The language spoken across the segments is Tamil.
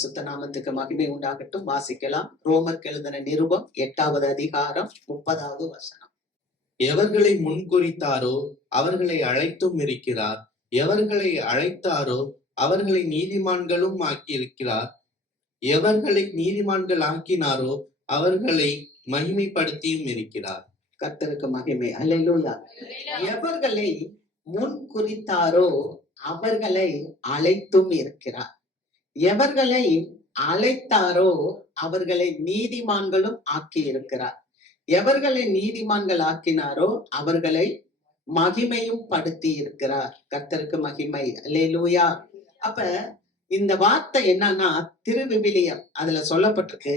பரிசுத்த நாமத்துக்கு மகிமை உண்டாகட்டும். வாசிக்கலாம். ரோமர் எழுதின நிருபம் 8வது அதிகாரம் 30வது வசனம். எவர்களை முன்குறித்தாரோ அவர்களை அழைத்தும் இருக்கிறார், எவர்களை அழைத்தாரோ அவர்களை நீதிமான்களும் ஆக்கியிருக்கிறார், எவர்களை நீதிமான்கள் ஆக்கினாரோ அவர்களை மகிமைப்படுத்தியும் இருக்கிறார். கர்த்தருக்கு மகிமை. அல்லேலூயா. எவர்களை முன் குறித்தாரோ அவர்களை அழைத்தும் இருக்கிறார், எவர்களை அழைத்தாரோ அவர்களை நீதிமான்களும் ஆக்கி இருக்கிறார், எவர்களை நீதிமான்கள் ஆக்கினாரோ அவர்களை மகிமையும் படுத்தி இருக்கிறார். கர்த்தருக்கு மகிமை. அல்லேலூயா. அப்ப இந்த வார்த்தை என்னன்னா, திருவிவிலியம் அதுல சொல்லப்பட்டிருக்கு,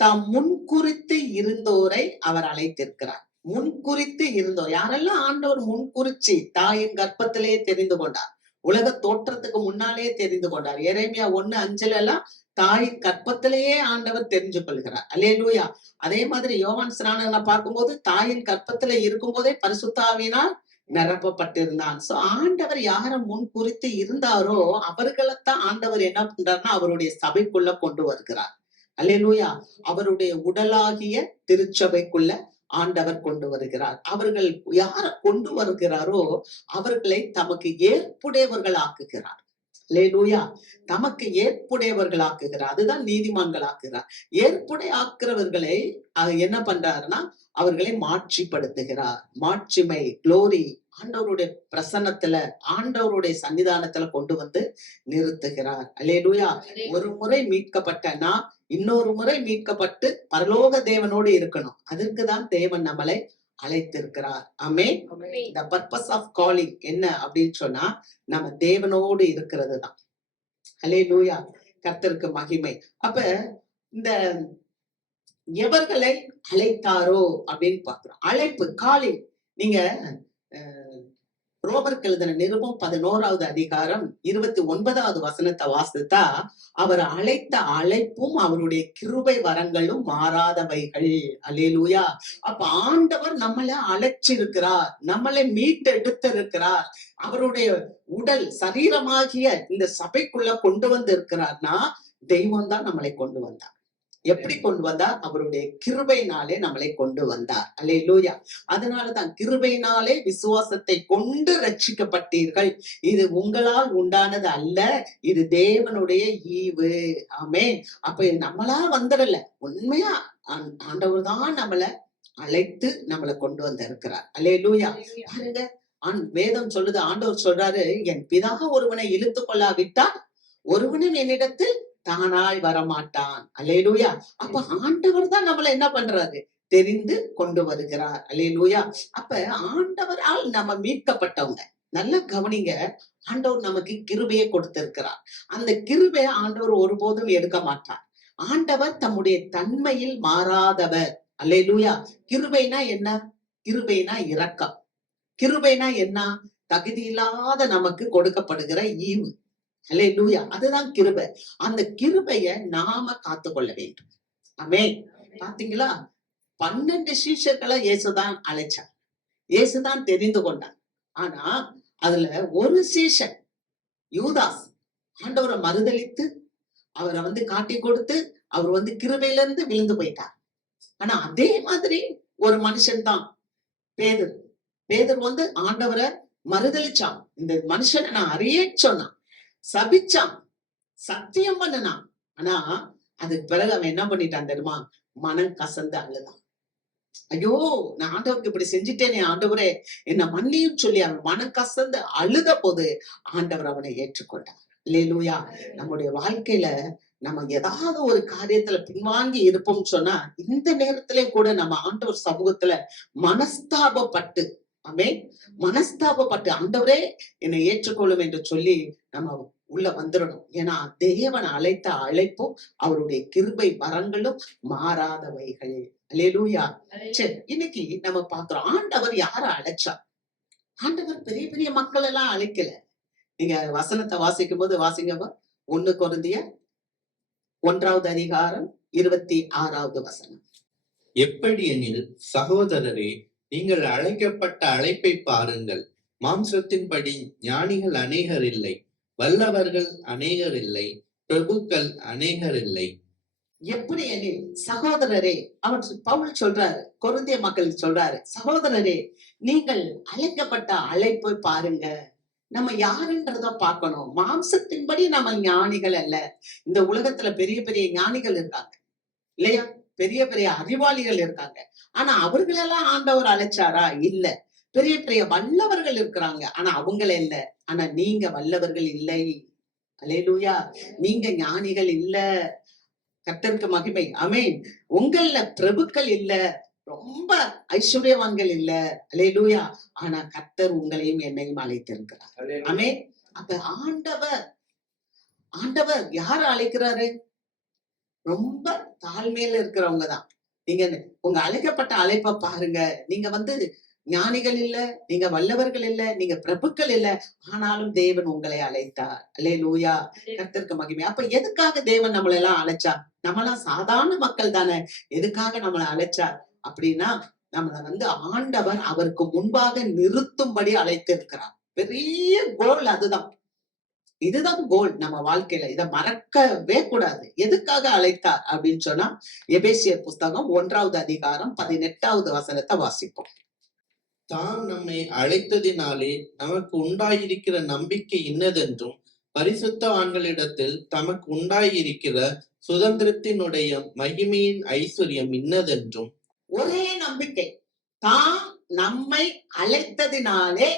தாம் முன்குறித்து இருந்தோரை அவர் அழைத்திருக்கிறார். முன்குறித்து இருந்தோர் யாரெல்லாம் ஆண்டவர் முன்குறிச்சு தாயின் கர்ப்பத்திலே தெரிந்து கொண்டார், உலக தோற்றத்துக்கு முன்னாலே தெரிந்து கொண்டார். எரேமியா 1:5 எல்லாம் தாயின் கற்பத்திலேயே ஆண்டவர் தெரிஞ்சு கொள்கிறார். அல்லேலூயா. அதே மாதிரி யோவான் ஸ்நானனை பார்க்கும்போது தாயின் கற்பத்துல இருக்கும் போதே பரிசுத்தாவினால் நிரப்பப்பட்டிருந்தான். சோ ஆண்டவர் யார முன் குறித்து இருந்தாரோ அவர்களைத்தான் ஆண்டவர் என்ன பண்றாருன்னா அவருடைய சபைக்குள்ள கொண்டு வருகிறார். அல்லேலூயா. அவருடைய உடலாகிய திருச்சபைக்குள்ள ஆண்டவர் கொண்டு வருகிறார். அவர்கள் யார கொண்டு வருகிறாரோ அவர்களை தமக்கு ஏற்புடையவர்கள் ஆக்குகிறார். அல்லேலூயா. தமக்கு ஏற்புடையவர்கள் ஆக்குகிறார். அதுதான் நீதிமான்கள் ஆக்குகிறார். ஏற்புடை ஆக்குறவர்களை என்ன பண்றாருன்னா அவர்களை மாட்சிப்படுத்துகிறார். மாட்சிமை, குளோரி ஆண்டவருடைய பிரசன்னத்துல ஆண்டவருடைய சன்னிதானத்துல கொண்டு வந்து நிறுத்துகிறார். அல்லேலூயா. ஒரு முறை மீட்கப்பட்டனா இன்னொரு முறை மீட்கப்பட்டு பரலோக தேவனோடு இருக்கணும். அதற்குதான் தேவன் நம்மளை அழைத்திருக்கிறார். ஆமென். the purpose of calling என்ன அப்படின்னு சொன்னா நம்ம தேவனோடு இருக்கிறது தான். அல்லேலூயா. கர்த்தருக்கு மகிமை. அப்ப இந்த எவர்களை அழைத்தாரோ அப்படின்னு பாக்குறோம். அழைப்பு, காலிங். நீங்க ரோமருக்கு எழுதின நிருபம் 11வது அதிகாரம் 29வது வசனத்தை வாசித்தா, அவர் அழைத்த அழைப்பும் அவருடைய கிருபை வரங்களும் மாறாதவைகள். அல்லேலூயா. அப்ப ஆண்டவர் நம்மளை அழைச்சிருக்கிறார், நம்மளை மீட்டெடுத்திருக்கிறார். அவருடைய உடல் சரீரமாகிய இந்த சபைக்குள்ள கொண்டு வந்து இருக்கிறார்னா தெய்வம் தான் நம்மளை கொண்டு வந்தார். எப்படி கொண்டு வந்தார்? அவருடைய கிருபையினாலே நம்மளை கொண்டு வந்தார். அல்லேலூயா. அதனாலதான் கிருபையினாலே விசுவாசத்தை கொண்டு ரட்சிக்கப்பட்டீர்கள், இது உங்களால் உண்டானது அல்ல, இது தேவனுடைய ஈவு. ஆமென். அப்ப நம்மளா வந்துடல, உண்மையா ஆண்டவர் தான் நம்மளை அழைத்து நம்மளை கொண்டு வந்து இருக்கிறார். அல்லேலூயா. பாருங்க, வேதம் சொல்லுது, ஆண்டவர் சொல்றாரு, என் பிதா ஒருவனை இழுத்து கொள்ளாவிட்டால் ஒருவனும் என்னிடத்தில் தானாய் வரமாட்டான். அல்லேலூயா. அப்ப ஆண்டவர் தான் நம்மளை என்ன பண்றாரு? தெரிந்து கொண்டு வருகிறார். அல்லேலூயா. அப்ப ஆண்டவரால் நம்ம மீட்கப்பட்டவங்க. நல்லா கவனிங்க, ஆண்டவர் நமக்கு கிருபையை கொடுத்திருக்கிறார். அந்த கிருபையை ஆண்டவர் ஒருபோதும் எடுக்க மாட்டார். ஆண்டவர் தம்முடைய தன்மையில் மாறாதவர். அல்லேலூயா. கிருபைனா என்ன? கிருபைனா இரக்கம். கிருபைனா என்ன? தகுதி இல்லாத நமக்கு கொடுக்கப்படுகிற ஈவு. அல்லேலூயா. அதுதான் கிருபை. அந்த கிருபைய நாம காத்துக்கொள்ள வேண்டும். ஆமென். பாத்தீங்களா? 12 சீஷர்களை இயேசுதான் அழைச்சார், இயேசுதான் தெரிந்து கொண்டார். ஆனா அதுல ஒரு சீஷன் யூதாஸ் ஆண்டவரை மறுதலித்து அவரை காட்டி கொடுத்து அவர் கிருபையில இருந்து விழுந்து போயிட்டார். ஆனா அதே மாதிரி ஒரு மனுஷன் தான் பேதுரு. பேதுரு ஆண்டவரை மறுதலிச்சான். இந்த மனுஷனை நான் அறிய சொன்னான், சபிச்சான், சத்தியம் பண்ணனான். ஆனா அதுக்கு பிறகு அவன் என்ன பண்ணிட்டான் தெரியுமா? மனம் கசந்து அழுதான். ஐயோ, நான் ஆண்டவருக்கு இப்படி செஞ்சுட்டேனே, ஆண்டவரே என்ன மன்னியும் சொல்லி அவன் மனம் கசந்து அழுத போது ஆண்டவர் அவனை ஏற்றுக்கொண்டார். அல்லேலூயா. நம்முடைய வாழ்க்கையில நம்ம ஏதாவது ஒரு காரியத்துல பின்வாங்கி இருப்போம் சொன்னா இந்த நேரத்திலே கூட நம்ம ஆண்டவர் சமூகத்துல மனஸ்தாபப்பட்டு, மனஸ்தாபப்பட்டு ஆண்டவரே என்னை ஏற்றுக்கொள்ளும் என்று சொல்லி நம்ம உள்ள வந்துடணும். ஏன்னா தேவன் அழைத்த அழைப்பும் அவருடைய கிருபை வரங்களும் மாறாதவைகள். அல்லேலூயா. சரி, இன்னைக்கு நம்ம பாக்குறோம், ஆண்டவர் யார அழைச்சார்? ஆண்டவர் பெரிய பெரிய மக்கள் எல்லாம் அழைக்கல. நீங்க வசனத்தை வாசிக்கும் போது வாசிங்க, 1 கொரிந்தியர் 1வது அதிகாரம் 26வது வசனம். எப்படி எனில் சகோதரரே, நீங்கள் அழைக்கப்பட்ட அழைப்பை பாருங்கள். மாம்சத்தின்படி ஞானிகள் அநேகர் இல்லை, வல்லவர்கள் அநேகர் இல்லை, பிரபுக்கள் அநேகர் இல்லை. எப்படி எனில் சகோதரரே, அவர் பவுல் சொல்றாரு, கொரிந்திய மக்களுக்கு சொல்றாரு, சகோதரரே நீங்கள் அழைக்கப்பட்ட அழைப்பை பாருங்க. நம்ம யாருன்றத பார்க்கணும். மாம்சத்தின்படி நம்ம ஞானிகள் அல்ல. இந்த உலகத்துல பெரிய பெரிய ஞானிகள் இருக்காங்க இல்லையா, பெரிய பெரிய அறிவாளிகள் இருக்காங்க. ஆனா அவர்களெல்லாம் ஆண்டவர் அழைச்சாரா? இல்ல. பெரிய பெரிய வல்லவர்கள் இருக்கிறாங்க, ஆனா அவங்கள இல்ல. ஆனா நீங்க வல்லவர்கள் இல்லை. அல்லேலூயா. நீங்க ஞானிகள் இல்ல. கர்த்தருக்கு மகிமை. ஆமென். உங்கள பிரபுக்கள் இல்ல, ரொம்ப ஐஸ்வர்யவான்கள் இல்ல. அல்லேலூயா. ஆனா கர்த்தர் உங்களையும் என்னையும் அழைத்திருக்கிறார். ஆமென். அப்ப ஆண்டவர் ஆண்டவர் யார அழைக்கிறாரு? ரொம்ப தாழ்மையில இருக்கிறவங்க தான். நீங்க உங்க அழைக்கப்பட்ட அழைப்பை பாருங்க. நீங்க ஞானிகள் இல்ல, நீங்க வல்லவர்கள் இல்ல, நீங்க பிரபுக்கள் இல்ல, ஆனாலும் தேவன் உங்களை அழைத்தார். அல்லேலூயா. கர்த்தருக்கு மகிமை. அப்ப எதுக்காக தேவன் நம்மளை எல்லாம் அழைச்சார்? நம்மளாம் சாதாரண மக்கள் தானே. எதுக்காக நம்மளை அழைச்சார் அப்படின்னா, நம்மளை ஆண்டவர் அவருக்கு முன்பாக நிறுத்தும்படி அழைத்திருக்கிறார். பெரிய கோல் அதுதான். இதுதான் கோல் நம்ம வாழ்க்கையில. இதை மறக்கவே கூடாது. எதுக்காக அழைத்தார் அப்படின்னு சொன்னா, எபேசியர் புஸ்தகம் 1வது அதிகாரம் 18வது வசனத்தை வாசிப்போம். தாம் நம்மை அழைத்ததினாலே நமக்கு உண்டாயிருக்கிற நம்பிக்கை இன்னதென்றும், பரிசுத்தவான்களிடத்தில் தமக்கு உண்டாயிருக்கிற சுதந்திரத்தினுடைய மகிமையின் ஐஸ்வர்யம் இன்னதென்றும். ஒரே நம்பிக்கை. தாம் நம்மை அழைத்ததினாலே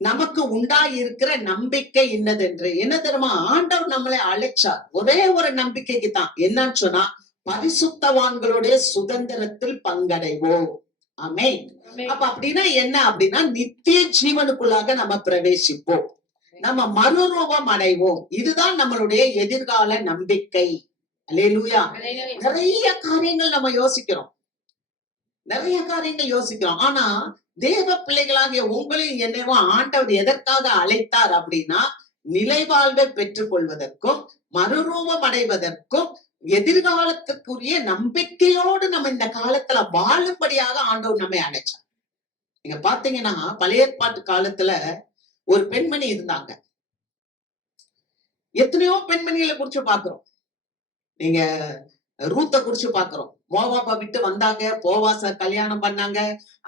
நமக்கு உண்டாயிருக்கிற நம்பிக்கை இன்னதென்று. என்ன தெரியுமா? ஆண்டவர் நம்மளை அழைச்சார் ஒரே ஒரு நம்பிக்கைக்கு தான். என்னன்னு சொன்னா, பரிசுத்தவான்களுடைய சுதந்திரத்தில் பங்கடைவோம். ஆமென். அப்ப அப்படின்னா என்ன அப்படின்னா, நித்திய ஜீவனுக்குள்ளாக நம்ம பிரவேசிப்போம், நம்ம மறுரூபம் அடைவோம். இதுதான் நம்மளுடைய எதிர்கால நம்பிக்கை. அல்லேலூயா. நிறைய காரியங்கள் நம்ம யோசிக்கிறோம், நிறைய காரியங்கள் யோசிக்கிறோம். ஆனா தேவ பிள்ளைகளாகிய உங்களையும் என்னையும் ஆண்டவர் எதற்காக அழைத்தார் அப்படின்னா, நிலைவாழ்வை பெற்றுக் கொள்வதற்கும் மறுரூபம் அடைவதற்கும் எதிர்காலத்துக்குரிய நம்பிக்கையோடு நம்ம இந்த காலத்துல வாழும்படியாக ஆண்டவர் நம்மை அழைச்சார். நீங்க பாத்தீங்கன்னா, பழைய ஏற்பாட்டு காலத்துல ஒரு பெண்மணி இருந்தாங்க. எத்தனையோ பெண்மணிகளை குறிச்சு பாக்குறோம். நீங்க ரூத்த குறிச்சு பாக்குறோம். மோவாபை விட்டு வந்தாங்க, போவாச கல்யாணம் பண்ணாங்க,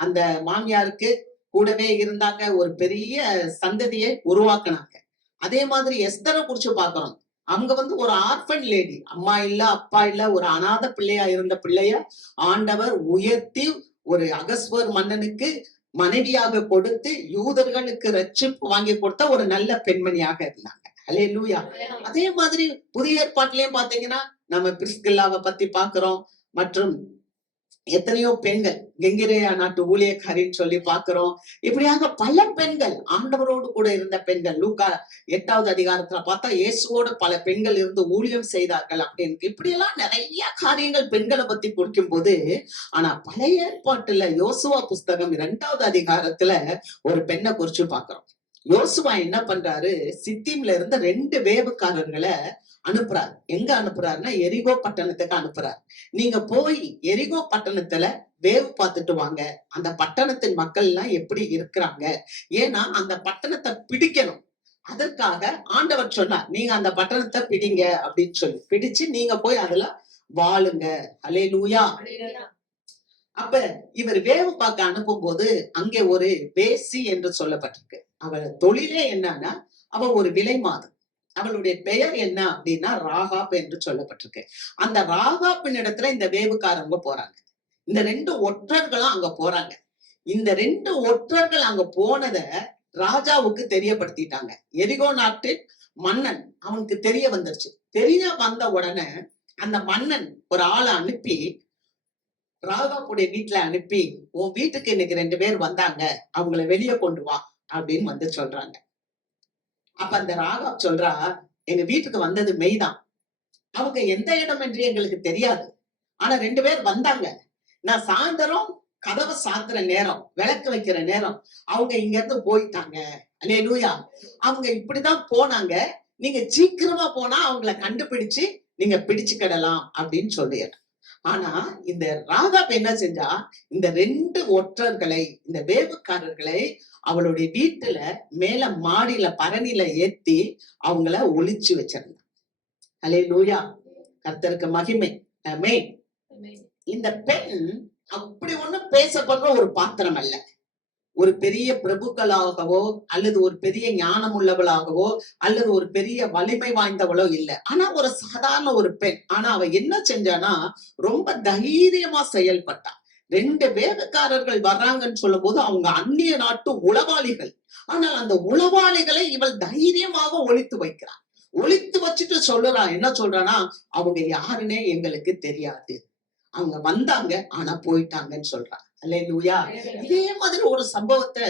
அந்த மாமியாருக்கு கூடவே இருந்தாங்க, ஒரு பெரிய சந்ததியை உருவாக்குனாங்க. அதே மாதிரி எஸ்தரை குறிச்சு பாக்குறோம். அவங்க ஒரு ஆர்பன் லேடி, அம்மா இல்ல அப்பா இல்ல, ஒரு அநாத பிள்ளையா இருந்த பிள்ளைய ஆண்டவர் உயர்த்தி ஒரு அகஸ்வர் மன்னனுக்கு மனைவியாக கொடுத்து யூதர்களுக்கு ரட்சிப்பு வாங்கி கொடுத்த ஒரு நல்ல பெண்மணியாக இருந்தாங்க. அல்லேலூயா. அதே மாதிரி புதிய ஏற்பாட்டிலையும் பாத்தீங்கன்னா, நம்ம பிரிஸ்கில்லாவை பத்தி பாக்குறோம், மற்றும் எத்தனையோ பெண்கள், கெங்கிரேயா நாட்டு ஊழியக்காரின்னு சொல்லி பாக்குறோம். இப்படியாக பல பெண்கள், ஆண்டவரோடு கூட இருந்த பெண்கள். லூக்கா 8வது அதிகாரத்துல பார்த்தா இயேசுவோடு பல பெண்கள் இருந்து ஊழியம் செய்தார்கள் அப்படின்னு. இப்படி எல்லாம் நிறைய காரியங்கள் பெண்களை பத்தி குறிக்கும் போது, ஆனா பழைய ஏற்பாட்டுல யோசுவா புஸ்தகம் 2வது அதிகாரத்துல ஒரு பெண்ணை குறிச்சு பாக்குறோம். யோசுவா என்ன பண்றாரு? சித்திம்ல இருந்த 2 வேவுக்காரர்களை அனுப்புறாரு. எங்க அனுப்புறாருன்னா, எரிகோ பட்டணத்துக்கு அனுப்புறாரு. நீங்க போய் எரிகோ பட்டணத்துல வேவு பார்த்துட்டு வாங்க, அந்த பட்டணத்தின் மக்கள் எல்லாம் எப்படி இருக்கிறாங்க. ஏன்னா அந்த பட்டணத்தை பிடிக்கணும். அதற்காக ஆண்டவர் சொன்னார், நீங்க அந்த பட்டணத்தை பிடிங்க அப்படின்னு சொல்லி பிடிச்சு நீங்க போய் அதுல வாழுங்க. அல்லேலூயா. அப்ப இவர் வேவு பார்க்க அனுப்பும் போது, அங்கே ஒரு வேசி என்று சொல்லப்பட்டிருக்கு. அவள் தொழிலே என்னன்னா, அவ ஒரு விலை மாது. அவளுடைய பெயர் என்ன அப்படின்னா ராகாப் என்று சொல்லப்பட்டிருக்கு. அந்த ராகாப்பின் இடத்துல இந்த வேவுக்காரங்க போறாங்க. இந்த 2 ஒற்றர்களும் அங்க போறாங்க. இந்த 2 ஒற்றர்கள் அங்க போனத ராஜாவுக்கு தெரியப்படுத்திட்டாங்க. எரிகோ நாட்டு மன்னன் அவனுக்கு தெரிய வந்துருச்சு. தெரிய வந்த உடனே அந்த மன்னன் ஒரு ஆளை அனுப்பி, ராகாப்புடைய வீட்டுல அனுப்பி, உன் வீட்டுக்கு இன்னைக்கு 2 பேர் வந்தாங்க, அவங்கள வெளியே கொண்டு வா அப்படின்னு சொல்றாங்க. அப்ப அந்த ராகாப் சொல்றா, எங்க வீட்டுக்கு வந்தது மெய்தான், அவங்க எந்த இடம் என்று எங்களுக்கு தெரியாது, ஆனா 2 பேர் வந்தாங்க. நான் சாயந்தரம் கதவை சாத்துற நேரம், விளக்கு வைக்கிற நேரம் அவங்க இங்க இருந்து போயிட்டாங்க. அல்லேலூயா. அவங்க இப்படிதான் போனாங்க, நீங்க சீக்கிரமா போனா அவங்கள கண்டுபிடிச்சு நீங்க பிடிச்சுக்கிடலாம் அப்படின்னு சொல்லிடுறேன். ஆனா இந்த ராகாப் என்ன செஞ்சா, இந்த 2 ஒற்றர்களை, இந்த வேவுக்காரர்களை அவளுடைய வீட்டுல மேல மாடியில பரணில ஏத்தி அவங்கள ஒளிச்சு வச்சிருந்தான். அல்லேலூயா. கர்த்தருக்கு மகிமை. ஆமென். இந்த பெண் அப்படி ஒண்ணும் பேசப்படுற ஒரு பாத்திரம் அல்ல. ஒரு பெரிய பிரபுக்களாகவோ அல்லது ஒரு பெரிய ஞானம் உள்ளவளாகவோ அல்லது ஒரு பெரிய வலிமை வாய்ந்தவளோ இல்ல. ஆனா ஒரு சாதாரண ஒரு பெண். ஆனா அவ என்ன செஞ்சானா ரொம்ப தைரியமா செயல்பட்டா. 2 வேலைக்காரர்கள் வர்றாங்கன்னு சொல்லும் போது அவங்க அந்நிய நாட்டு உளவாளிகள். ஆனால் அந்த உளவாளிகளை இவள் தைரியமாக ஒளித்து வைக்கிறாள். ஒளித்து வச்சுட்டு சொல்றா, என்ன சொல்றானா, அவங்க யாருன்னே எங்களுக்கு தெரியாது. அவங்க வந்தாங்க ஆனா போயிட்டாங்கன்னு சொல்றா. அல்லேலூயா. இதே மாதிரி ஒரு சம்பவத்தை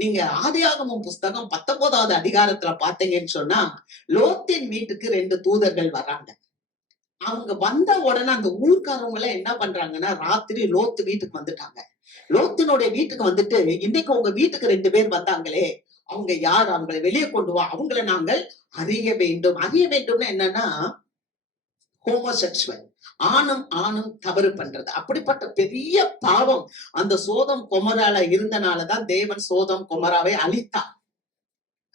நீங்க ஆதியாகமம் புஸ்தகம் 19வது அதிகாரத்துல பாத்தீங்கன்னு சொன்னா, லோத்தின் வீட்டுக்கு 2 தூதர்கள் வர்றாங்க. அவங்க வந்த உடனே அந்த ஊர்க்காரவங்க எல்லாம் என்ன பண்றாங்கன்னா, ராத்திரி லோத்து வீட்டுக்கு வந்துட்டாங்க. லோத்தினுடைய வீட்டுக்கு வந்துட்டு, இன்னைக்கு உங்க வீட்டுக்கு 2 பேர் வந்தாங்களே, அவங்க யார்? அவங்களை வெளியே கொண்டு வா, அவங்களை நாங்கள் அறிய வேண்டும். அறிய வேண்டும்னா என்னன்னா, ஹோமோசெக்சுவல், ஆணும் ஆணும் தவறு பண்றது. அப்படிப்பட்ட பெரிய பாவம் அந்த சோதம் கொமரால இருந்தனாலதான் தேவன் சோதம் கொமராவை அழித்தார்.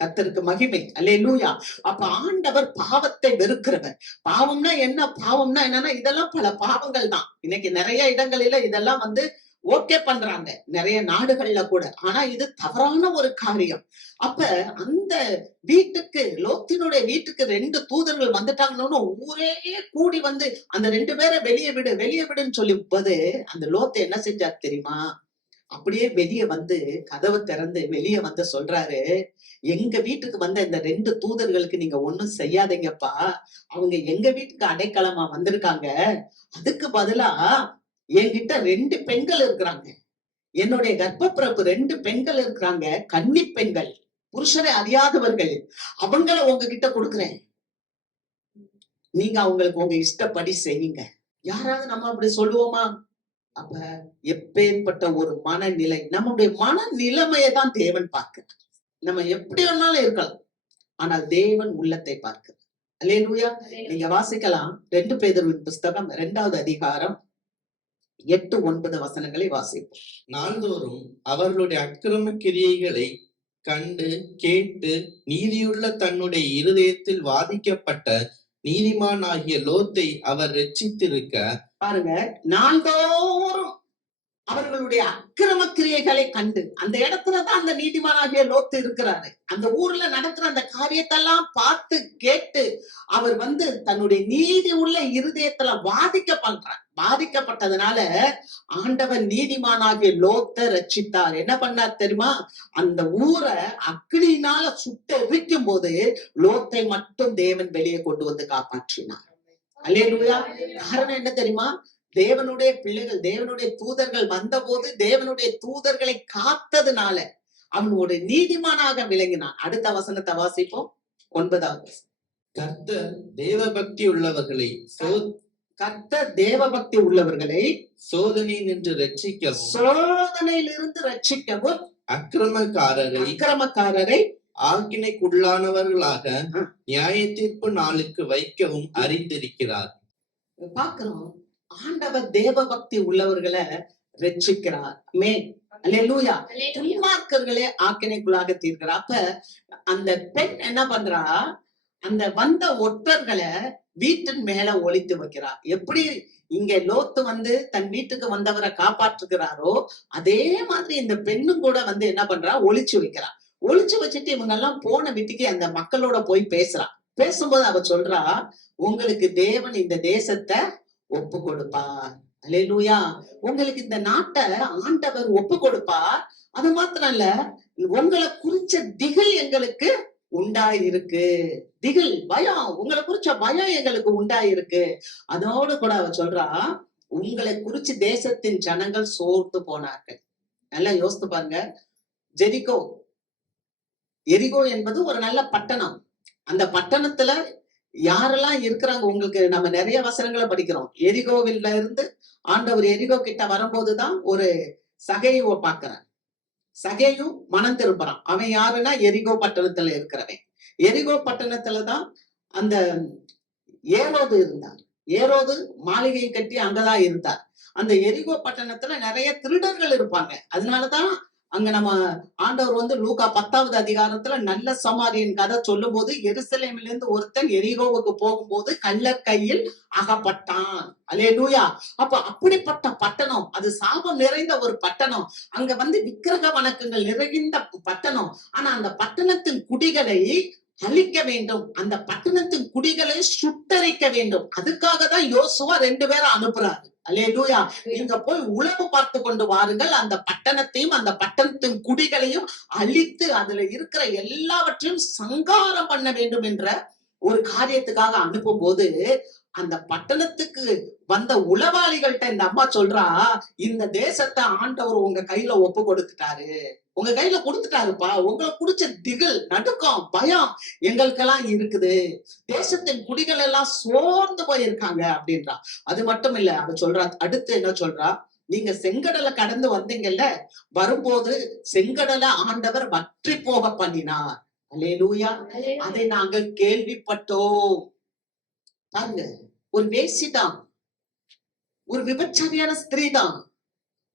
கர்த்தருக்கு மகிமை. அல்லேலூயா. அப்ப ஆண்டவர் பாவத்தை வெறுக்கிறவர். பாவம்னா என்ன? பாவம்னா என்னன்னா, இதெல்லாம் பல பாவங்கள் தான். இன்னைக்கு நிறைய இடங்களில இதெல்லாம் ஓகே பண்றாங்க, நிறைய நாடுகள்ல கூட. ஆனா இது தவறான ஒரு காரியம். அப்ப அந்த வீட்டுக்கு, லோத்தினுடைய வீட்டுக்கு 2 தூதர்கள் வந்துட்டாங்கன்னு ஊரே கூடி அந்த 2 பேரை வெளியே விடு வெளியே விடுன்னு சொல்லி போது, அந்த லோத்து என்ன செஞ்சார் தெரியுமா? அப்படியே வெளியே கதவை திறந்து வெளியே சொல்றாரு, எங்க வீட்டுக்கு வந்த இந்த 2 தூதர்களுக்கு நீங்க ஒண்ணும் செய்யாதீங்கப்பா. அவங்க எங்க வீட்டுக்கு அடைக்கலமா வந்திருக்காங்க. அதுக்கு பதிலா என்கிட்ட 2 பெண்கள் இருக்கிறாங்க. என்னுடைய கர்ப்பப்பிறப்பு 2 பெண்கள் இருக்கிறாங்க. கன்னி பெண்கள், புருஷரை அறியாதவர்கள். அவங்கள உங்ககிட்ட கொடுக்குறேன். நீங்க அவங்களுக்கு உங்க இஷ்டப்படி செய்யுங்க. யாராவது நம்ம அப்படி சொல்லுவோமா? அப்ப எப்பேற்பட்ட ஒரு மனநிலை, நம்முடைய மனநிலைமையை தான் தேவன் பார்க்கிறார். நம்ம எப்படி வேணாலும் இருக்கலாம், ஆனால் தேவன் உள்ளத்தை பார்க்கிறார். அல்லேலூயா. நீங்க வாசிக்கலாம் 2 பேதுருவின் புஸ்தகம் 2வது அதிகாரம் 8, 9 வசனங்களை வாசிப்போம். நாள்தோறும் அவர்களுடைய அக்கிரம கிரியைகளை கண்டு கேட்டு நீதியுள்ள தன்னுடைய இருதயத்தில் வாதிக்கப்பட்ட நீதிமானாகிய லோத்தை அவர் ரட்சித்திருக்க, பாருங்க, நாள்தோறும் அவர்களுடைய அக்கிரம கிரியைகளை கண்டு, அந்த இடத்துலதான் அந்த நீதிமானாகிய லோத்து இருக்கிறாரு. அந்த ஊர்ல நடக்கிற அந்த காரியத்தெல்லாம் பார்த்து கேட்டு அவர் தன்னுடைய நீதி உள்ள இருதயத்துல பாதிக்கப்பட்டதுனால ஆண்டவர் நீதிமானாகிய லோத்தை ரட்சித்தார். என்ன பண்ணார் தெரியுமா? அந்த ஊரை அக்கினியினால சுட்டு எரிக்கும் போது லோத்தை மட்டும் தேவன் வெளியே கொண்டு காப்பாற்றினார். அல்லேலூயா. காரணம் என்ன தெரியுமா? தேவனுடைய பிள்ளைகள், தேவனுடைய தூதர்கள் வந்தபோது தேவனுடைய தூதர்களை காத்ததுனால அவனோட நீதிமானாக விளங்கினான். அடுத்த வசனத்தை வாசிப்போம். 9வது. கர்த்தர் தேவபக்தி உள்ளவர்களை கர்த்தர் தேவபக்தி உள்ளவர்களை சோதனையினின்று ரட்சிக்கவும், சோதனையிலிருந்து ரட்சிக்கவும், அக்கிரமக்காரரை ஆக்கினைக்குள்ளானவர்களாக நியாய தீர்ப்பு நாளுக்கு வைக்கவும் அறிந்திருக்கிறார். பார்க்கிறோம், ஆண்டவர் தேவபக்தி உள்ளவர்களை ரட்சிக்கிறார். அல்லேலூயா. துன்மார்க்கர்களே ஆக்கினைக்குள்ளாக தீர்க்கிறார். அப்ப அந்த பெண் என்ன பண்றா? அந்த வந்த ஒற்றர்களை வீட்டின் மேல ஒளித்து வைக்கிறார். எப்படி இங்க லோத்து தன் வீட்டுக்கு வந்தவரை காப்பாற்றுகிறாரோ, அதே மாதிரி இந்த பெண்ணும் கூட என்ன பண்றா? ஒளிச்சு வைக்கிறா. ஒளிச்சு வச்சுட்டு இவங்க எல்லாம் போன வீட்டுக்கு அந்த மக்களோட போய் பேசுறா. பேசும்போது அவ சொல்றா, உங்களுக்கு தேவன் இந்த தேசத்தை ஒப்பு கொடுப்பார். அல்லேலூயா. உங்களுக்கு இந்த நாட்டை ஆண்டவர் ஒப்பு கொடுப்பார். அது மாத்திரம் இல்ல, உங்களை குறிச்ச திகில் எங்களுக்கு உண்டாயிருக்கு. திகில், பயம், உங்களை குறிச்ச பயம் எங்களுக்கு உண்டாயிருக்கு. அதோடு கூட அவ சொல்றா, உங்களை குறிச்சு தேசத்தின் ஜனங்கள் சோர்ந்து போனார்கள். நல்லா யோசித்து பாருங்க. எரிகோ என்பது ஒரு நல்ல பட்டணம். அந்த பட்டணத்துல யாரெல்லாம் இருக்கிறாங்க? உங்களுக்கு நம்ம நிறைய வசனங்களை படிக்கிறோம். எரிகோவில இருந்து ஆண்டவர் எரிகோ கிட்ட வரும்போதுதான் ஒரு சகையுவை பார்க்கிறார். சகேயும் மனம் திரும்புறான். அவன் யாருன்னா எரிகோ பட்டணத்துல இருக்கிறவன். எரிகோ பட்டணத்துலதான் அந்த ஏரோது இருந்தார். ஏரோது மாளிகை கட்டி அங்கதான் இருந்தார். அந்த எரிகோ பட்டணத்துல நிறைய திருடர்கள் இருப்பாங்க. அதனாலதான் அங்க நம்ம ஆண்டவர் வந்து லூக்கா 10வது அதிகாரத்துல நல்ல சமாரியன் கதை சொல்லும் போது, எருசலேமிலிருந்து இருந்து ஒருத்தன் எரிகோவுக்கு போகும்போது கள்ளர் கையில் அகப்பட்டான். அல்லேலூயா. அப்ப அப்படிப்பட்ட பட்டணம், அது சாபம் நிறைந்த ஒரு பட்டணம். அங்க வந்து விக்கிரக வணக்கங்கள் நிறைந்த பட்டணம். ஆனா அந்த பட்டணத்தின் குடிகளை அழிக்க வேண்டும், அந்த பட்டணத்தின் குடிகளை சுட்டரிக்க வேண்டும். அதுக்காக தான் யோசுவா 2 பேரை அனுப்புறாரு. அல்லேலூயா. நீங்க போய் உளவு பார்த்து கொண்டு வாருங்கள், அந்த பட்டணத்தையும் அந்த பட்டணத்தின் குடிகளையும் அழித்து அதுல இருக்கிற எல்லாவற்றையும் சங்காரம் பண்ண வேண்டும் என்ற ஒரு காரியத்துக்காக அனுப்பும் போது, அந்த பட்டணத்துக்கு வந்த உளவாளிகள்ட்ட இந்த அம்மா சொல்றா, இந்த தேசத்தை ஆண்டவர் உங்க கையில ஒப்பு கொடுத்துட்டாரு, உங்க கையில கொடுத்துட்டாருப்பா. உங்களுக்கு குடிச்ச திகில், நடுக்கம், பயம் எங்களுக்கெல்லாம் இருக்குது. தேசத்தின் குடிகள் எல்லாம் சோர்ந்து போயிருக்காங்க அப்படின்றா. அது மட்டும் இல்ல, அவ சொல்றா, அடுத்து என்ன சொல்றா, நீங்க செங்கடலை கடந்து வந்தீங்கல்ல, வரும்போது செங்கடலை ஆண்டவர் வற்றி போக பண்ணினார். அல்லேலூயா. அதை நாங்கள் கேள்விப்பட்டோம். பாருங்க, ஒரு வேசிதான், ஒரு விபச்சாரியான ஸ்திரீ தான்,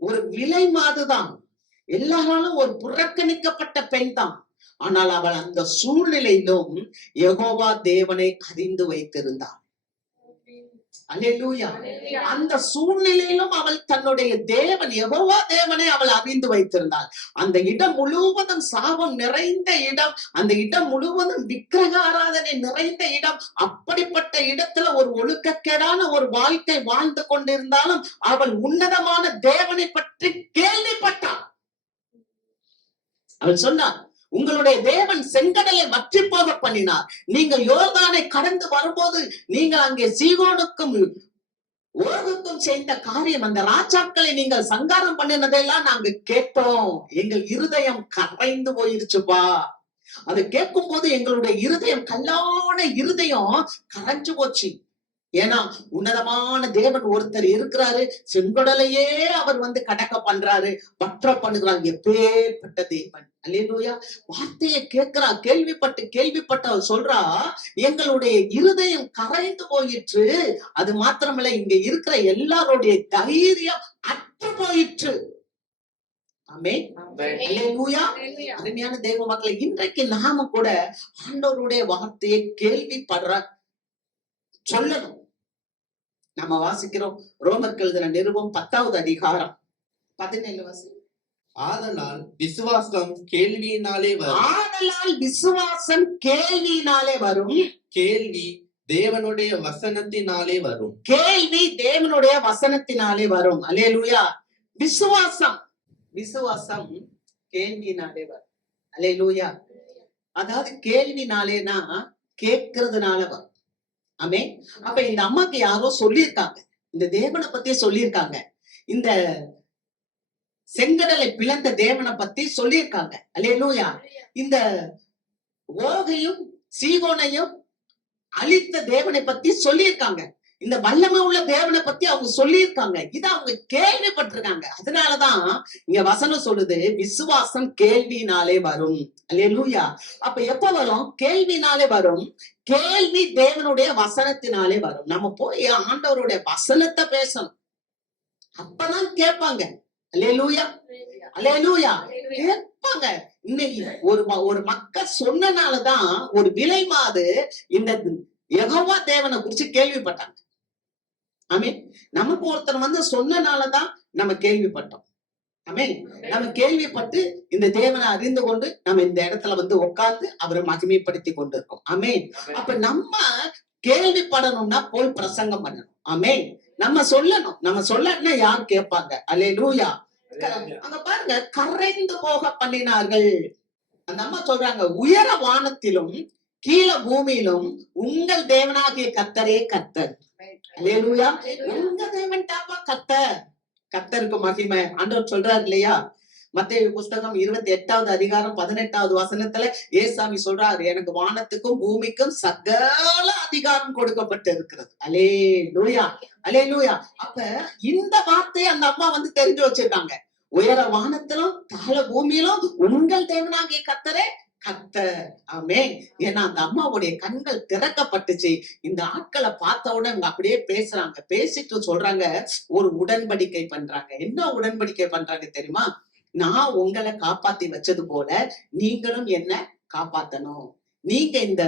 ஒரு விலை மாதுதான், எல்லாராலும் ஒரு புறக்கணிக்கப்பட்ட பெண் தான். ஆனால் அவள் அந்த சூழ்நிலையிலும் யெகோவா தேவனை அறிந்து வைத்திருந்தாள். அல்லேலூயா. அந்த சூழ்நிலையிலும் அவள் தன்னுடைய தேவன் யெகோவா தேவனை அவள் அறிந்து வைத்திருந்தாள். அந்த இடம் முழுவதும் சாபம் நிறைந்த இடம், அந்த இடம் முழுவதும் விக்கிரக ஆராதனை நிறைந்த இடம். அப்படிப்பட்ட இடத்துல ஒரு ஒழுக்கக்கேடான ஒரு வாழ்க்கை வாழ்ந்து கொண்டிருந்தாலும் அவள் உன்னதமான தேவனை பற்றி கேள்விப்பட்டாள். அவள் சொன்னார், உங்களுடைய தேவன் செங்கடலை வற்றி போக பண்ணினார். நீங்கள் யோர்தானை கடந்து வரும்போது நீங்கள் அங்கே சீகோனுக்கும் ஓகுக்கும் செய்த காரியம், அந்த ராஜாக்களை நீங்கள் சங்காரம் பண்ணினதெல்லாம் நாங்க கேட்டோம். எங்கள் இருதயம் கரைந்து போயிருச்சுப்பா. அதை கேட்கும் போது எங்களுடைய இருதயம், கல்லான இருதயம் கரைஞ்சு போச்சு. ஏன்னா உன்னதமான தேவன் ஒருத்தர் இருக்கிறாரு, செங்கடலையே அவர் வந்து கடக்க பண்றாரு, வற்ற பண்ணுகிறார். எப்பேற்பட்ட தேவன். அல்லேலூயா. வார்த்தையை கேட்கிறா, கேள்விப்பட்டு அவர் சொல்றா, எங்களுடைய இருதயம் கரைந்து போயிற்று. அது மாத்திரமல்ல, இங்க இருக்கிற எல்லாருடைய தைரியம் அற்று போயிற்று. ஆமென். அல்லேலூயா. அருமையான தேவ மக்களை, இன்றைக்கு நாம கூட ஆண்டவருடைய வார்த்தையை கேள்விப்படுற சொல்லணும். நம்ம வாசிக்கிறோம் ரோமருக்கு எழுதின நிருபம் 10வது அதிகாரம் 17 வாசி. ஆதலால் விசுவாசம் கேள்வியினாலே வரும், ஆதலால் விசுவாசம் கேள்வியினாலே வரும், கேள்வி தேவனுடைய வசனத்தினாலே வரும். கேள்வி தேவனுடைய வசனத்தினாலே வரும். அல்லேலூயா. விசுவாசம் கேள்வியினாலே வரும். அல்லேலூயா. அதாவது கேள்வினாலேனா கேட்கறதுனால வரும். ஆமே. அப்ப இந்த அம்மாக்கு யாரோ சொல்லியிருக்காங்க, இந்த தேவனை பத்தி சொல்லியிருக்காங்க, இந்த செங்கடலை பிளந்த தேவனை பத்தி சொல்லியிருக்காங்க. அல்லேலூயா. இந்த ஓகையும் சீகோனையும் அழித்த தேவனை பத்தி சொல்லியிருக்காங்க, இந்த வல்லமை உள்ள தேவனை பத்தி அவங்க சொல்லியிருக்காங்க. இத அவங்க கேள்விப்பட்டிருக்காங்க. அதனாலதான் இங்க வசனம் சொல்லுது, விசுவாசம் கேள்வியினாலே வரும். அல்லேலூயா. அப்ப எப்ப வரும்? கேள்வினாலே வரும். கேள்வி தேவனுடைய வசனத்தினாலே வரும். நம்ம போய் ஆண்டவருடைய வசனத்தை பேசணும், அப்பதான் கேட்பாங்க. அல்லேலூயா. அல்லேலூயா. கேட்பாங்க. இன்னைக்கு ஒரு மக்கள் சொன்னனாலதான் ஒரு விலை மாது இந்த யெகோவா தேவனை குறிச்சு கேள்விப்பட்டாங்க. ஆமென். நமக்கு ஒருத்தர் வந்து சொன்னனாலதான் நம்ம கேள்விப்பட்டோம். ஆமென். நம்ம கேள்விப்பட்டு இந்த தேவனை அறிந்து கொண்டு நம்ம இந்த இடத்துல வந்து உட்கார்ந்து அவரை மகிமைப்படுத்தி கொண்டிருக்கோம். ஆமென். அப்ப நம்ம கேள்விப்படணும்னா போய் பிரசங்கம் பண்ணணும். ஆமென். நம்ம சொல்லணும். நம்ம சொல்லணும்னா யார் கேட்பாங்க? அல்லேலூயா. அங்க பாருங்க, கரைந்து போக பண்ணினார்கள். அந்த அம்மா சொல்றாங்க, உயர வானத்திலும் கீழே பூமியிலும் உங்கள் தேவனாகிய கர்த்தரே கர்த்தர். அல்லேலூயா. உங்க தேவன் தாப்பா கர்த்தர். கர்த்தருக்கு மகிமை. ஆண்டவர் சொல்றாரு இல்லையா, மத்தேயு புஸ்தகம் 28வது அதிகாரம் 18வது வசனத்துல ஏசாமி சொல்றாரு, எனக்கு வானத்துக்கும் பூமிக்கும் சகல அதிகாரம் கொடுக்கப்பட்டு இருக்கிறது. அல்லேலூயா. அல்லேலூயா. அப்ப இந்த வார்த்தையை அந்த அம்மா வந்து தெரிஞ்சு வச்சிருக்காங்க. உயர வானத்திலும் தாழ பூமியிலும் உங்கள் தேவனாகிய கர்த்தரே கர்த்தர். ஆமென். ஏன்னா அந்த அம்மாவுடைய கண்கள் திறக்கப்பட்டுச்சு. இந்த ஆட்களை பார்த்த உடனே அவங்க அப்படியே பேசுறாங்க. பேசிட்டு சொல்றாங்க, ஒரு உடன்படிக்கை பண்றாங்க. என்ன உடன்படிக்கை பண்றாங்க தெரியுமா? நான் உங்களை காப்பாத்தி வச்சது போல நீங்களும் என்ன காப்பாத்தணும். நீங்க இந்த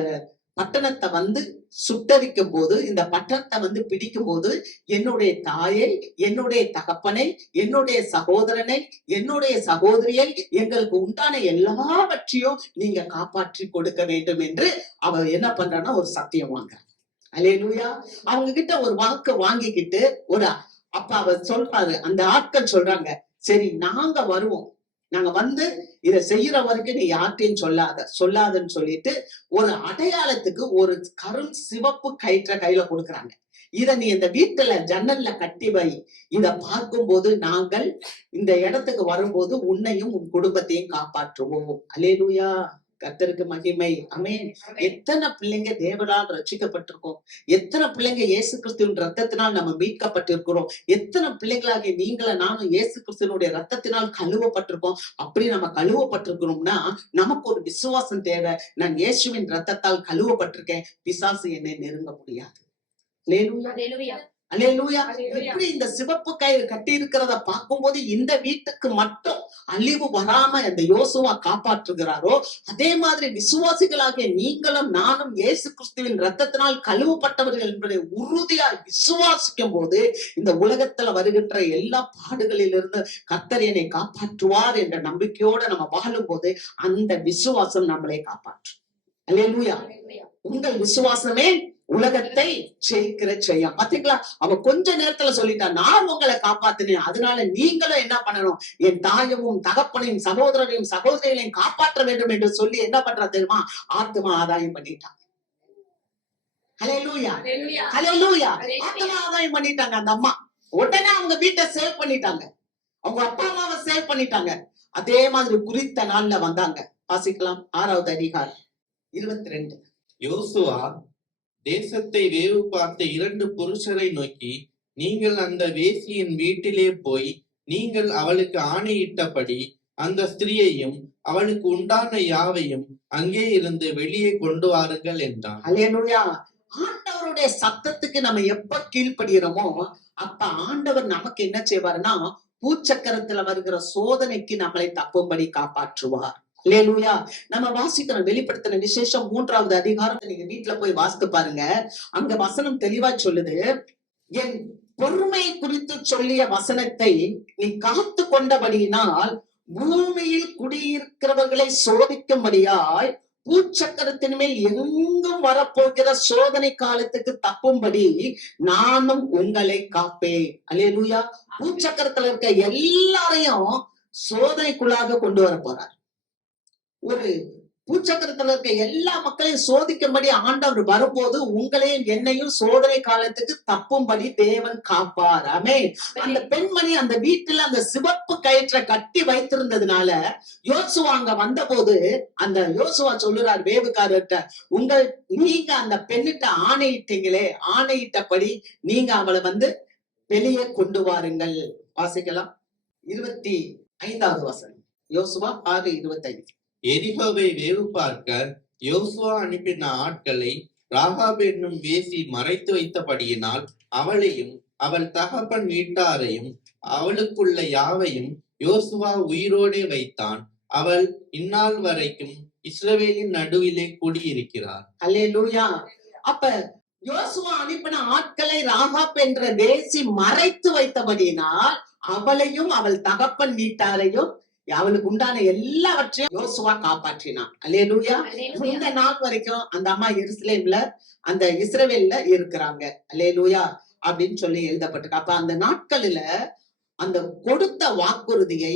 பட்டணத்தை வந்து சுட்டரிக்கும் போது, இந்த பட்டணத்தை வந்து பிடிக்கும் போது, என்னுடைய தாயை, என்னுடைய தகப்பனை, என்னுடைய சகோதரனை, என்னுடைய சகோதரியை, எங்களுக்கு உண்டான எல்லாவற்றையும் நீங்க காப்பாற்றி கொடுக்க வேண்டும் என்று அவ என்ன பண்றான்னா ஒரு சத்தியம் வாங்குறான். அல்லேலூயா. அவங்க கிட்ட ஒரு வாக்கு வாங்கிக்கிட்டு ஒரு அப்ப அவர் சொல்றாரு, அந்த ஆட்கள் சொல்றாங்க, சரி நாங்க வருவோம், நாங்க வந்து இதை செய்யற வரைக்கும் நீ யார்ட்டையும் சொல்லாதன்னு சொல்லிட்டு ஒரு அடையாளத்துக்கு ஒரு கரும் சிவப்பு கயிற்ற கையில கொடுக்குறாங்க. இத நீ இந்த வீட்டுல ஜன்னல்ல கட்டி வை. இத பார்க்கும்போது நாங்கள் இந்த இடத்துக்கு வரும்போது உன்னையும் உன் குடும்பத்தையும் காப்பாற்றுவோம். அல்லேலூயா. கர்த்தருக்கு மகிமை. ஆமென். எத்தனை பிள்ளைங்க தேவனால் ரட்சிக்கப்பட்டிருக்கோம். எத்தனை பிள்ளைங்க இயேசு கிறிஸ்துவின் ரத்தத்தினால் நம்ம மீட்கப்பட்டிருக்கிறோம். எத்தனை பிள்ளைங்களாகிய நீங்கள நானும் இயேசு கிறிஸ்துவனுடைய ரத்தத்தினால் கழுவப்பட்டிருக்கோம். அப்படி நம்ம கழுவப்பட்டிருக்கிறோம்னா நமக்கு ஒரு விசுவாசம் தேவை. நான் இயேசுவின் ரத்தத்தால் கழுவப்பட்டிருக்கேன், பிசாசு என்னை நெருங்க முடியாது. அல்லேலூயா. அல்லேலூயா. எப்படி இந்த சிவப்பு கயிறு கட்டி இருக்கிறத பார்க்கும்போது இந்த வீட்டுக்கு மட்டும் அழிவு வராம அந்த யோசுவா காப்பாற்றுகிறாரோ, அதே மாதிரி விசுவாசிகளாகிய நீங்களும் நானும் இயேசு கிறிஸ்துவின் ரத்தத்தினால் கழுவப்பட்டவர்கள் என்பதை உறுதியாய் விசுவாசிக்கும் போது இந்த உலகத்துல வருகின்ற எல்லா பாடுகளிலிருந்து கர்த்தர் என்னை காப்பாற்றுவார் என்ற நம்பிக்கையோட நம்ம வாழும் போது அந்த விசுவாசம் நம்மளை காப்பாற்றும். அல்லேலூயா. உங்கள் விசுவாசமே உலகத்தை ஜெயிக்கிற செய்யும். பாத்தீங்களா, அவ கொஞ்ச நேரத்துல சொல்லிட்டா, நான் உங்களை காப்பாத்தினேன், அதனால நீங்களும் என்ன பண்ணணும், என் தாயவும் தகப்பனையும் சகோதரரையும் சகோதரிகளையும் காப்பாற்ற வேண்டும் என்று சொல்லி என்ன பண்றா தெரியுமா, ஆத்மா ஆதாயம் பண்ணிட்டான். ஹல்லேலூயா. ஹல்லேலூயா. ஆத்மா ஆதாயம் பண்ணிட்டாங்க அந்த அம்மா. உடனே அவங்க வீட்டை சேவ் பண்ணிட்டாங்க, அவங்க அப்பா அம்மாவை சேவ் பண்ணிட்டாங்க. அதே மாதிரி குறித்த நாள்ல வந்தாங்க. வாசிக்கலாம் 6வது அதிகாரம் 22. யோசுவா தேசத்தை வேவு பார்த்த 2 புருஷரை நோக்கி, நீங்கள் அந்த வேசியின் வீட்டிலே போய் நீங்கள் அவளுக்கு ஆணையிட்டபடி அந்த ஸ்திரீயையும் அவளுக்கு உண்டான யாவையும் அங்கே இருந்து வெளியே கொண்டு வாருங்கள் என்றான். அல்லேலூயா. ஆண்டவருடைய சத்தத்துக்கு நம்ம எப்ப கீழ்ப்படுகிறோமோ அப்ப ஆண்டவர் நமக்கு என்ன செய்வாருன்னா பூச்சக்கரத்துல வருகிற சோதனைக்கு நம்மளை தப்பும்படி காப்பாற்றுவார். அல்லேலூயா. நம்ம வாசிக்கிறோம் வெளிப்படுத்தின விசேஷம் 3வது அதிகாரம். நீங்க வீட்டுல போய் வாசித்து பாருங்க. அங்க வசனம் தெளிவா சொல்லுது, என் பொறுமை குறித்து சொல்லிய வசனத்தை நீ காத்து கொண்டபடியினால் பூமியில் குடியிருக்கிறவர்களை சோதிக்கும்படியாய் பூச்சக்கரத்தின் மேல் எங்கும் வரப்போகிற சோதனை காலத்துக்கு தப்பும்படி நானும் உங்களை காப்பேன். அல்லேலூயா. பூச்சக்கரத்துல இருக்க எல்லாரையும் சோதனைக்குள்ளாக கொண்டு வர போறார். ஒரு பூச்சக்கரத்துல இருக்க எல்லா மக்களையும் சோதிக்கும்படி ஆண்டவர் வரும்போது உங்களையும் என்னையும் சோதனை காலத்துக்கு தப்பும்படி தேவன் காப்பார். ஆமென். அந்த பெண்மணி அந்த வீட்டுல அந்த சிவப்பு கயிற்றை கட்டி வைத்திருந்ததுனால யோசுவா அங்க வந்த போது அந்த யோசுவா சொல்லுறார் வேவுக்காரர்கிட்ட, நீங்க அந்த பெண்ணிட்ட ஆணையிட்டீங்களே, ஆணையிட்டபடி நீங்க அவளை வந்து வெளியே கொண்டு வாருங்கள். வாசிக்கலாம் 25வது வசனம். யோசுவா 6:25. எரிகோவை வேவு பார்க்க யோசுவா அனுப்பின ஆட்களை ராகாப் என்னும் வேசி மறைத்து வைத்தபடியினால் அவளையும் அவள் தகப்பன் வீட்டாரையும் அவளுக்குள்ள யாவையும் யோசுவா உயிரோடே வைத்தான். அவள் இந்நாள் வரைக்கும் இஸ்ரவேலின் நடுவிலே குடியிருக்கிறார். அல்லேலூயா. அப்ப யோசுவா அனுப்பின ஆட்களை ராகாப் என்ற வேசி மறைத்து வைத்தபடியினால் அவளையும் அவள் தகப்பன் வீட்டாரையும் அவளுக்கு உண்டான எல்லாவற்றையும் யோசுவா காப்பாற்றினான். அல்லேலூயா. இந்த நாள் வரைக்கும் அந்த அம்மா எருசலேம்ல அந்த இஸ்ரவேல்ல இருக்கிறாங்க. அல்லேலூயா அப்படின்னு சொல்லி எழுதப்பட்டிருக்கு. அப்ப அந்த நாட்களில அந்த கொடுத்த வாக்குறுதியை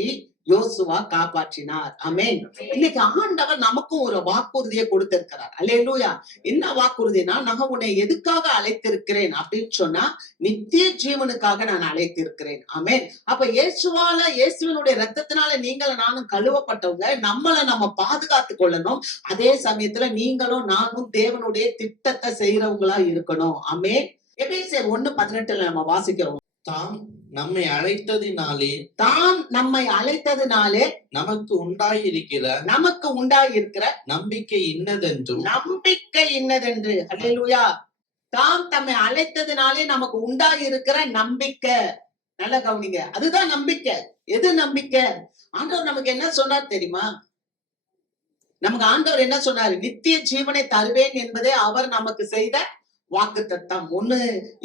யோசுவா காப்பாற்றினார். ஆமென். இன்னைக்கு ஆண்டவர் நமக்கும் ஒரு வாக்குறுதியை கொடுத்திருக்கிறார். அல்லேலூயா. என்ன வாக்குறுதினா, நான் உன்னை எதுக்காக அழைத்திருக்கிறேன் அப்படின்னு சொன்னா நித்திய ஜீவனுக்காக நான் அழைத்திருக்கிறேன். ஆமென். அப்ப இயேசுவினுடைய ரத்தத்தினால நீங்களும் நானும் கழுவப்பட்டவங்க. நம்மளை நம்ம பாதுகாத்து கொள்ளணும். அதே சமயத்துல நீங்களும் நானும் தேவனுடைய திட்டத்தை செய்யறவங்களா இருக்கணும். ஆமென். எபேசியர் 1:18 நம்ம வாசிக்கிறோம். தாம் நம்மை அழைத்ததினாலே நமக்கு உண்டாயிருக்கிற நம்பிக்கை இன்னதென்று. அல்லேலூயா. தாம் தம்மை அழைத்ததினாலே நமக்கு உண்டாயிருக்கிற நம்பிக்கை. நல்லா கவனிங்க. அதுதான் நம்பிக்கை. எது நம்பிக்கை? ஆண்டவர் நமக்கு என்ன சொன்னார் தெரியுமா? நமக்கு ஆண்டவர் என்ன சொன்னாரு? நித்திய ஜீவனை தருவேன் என்பதே அவர் நமக்கு செய்த வாக்குத்தத்தம். 1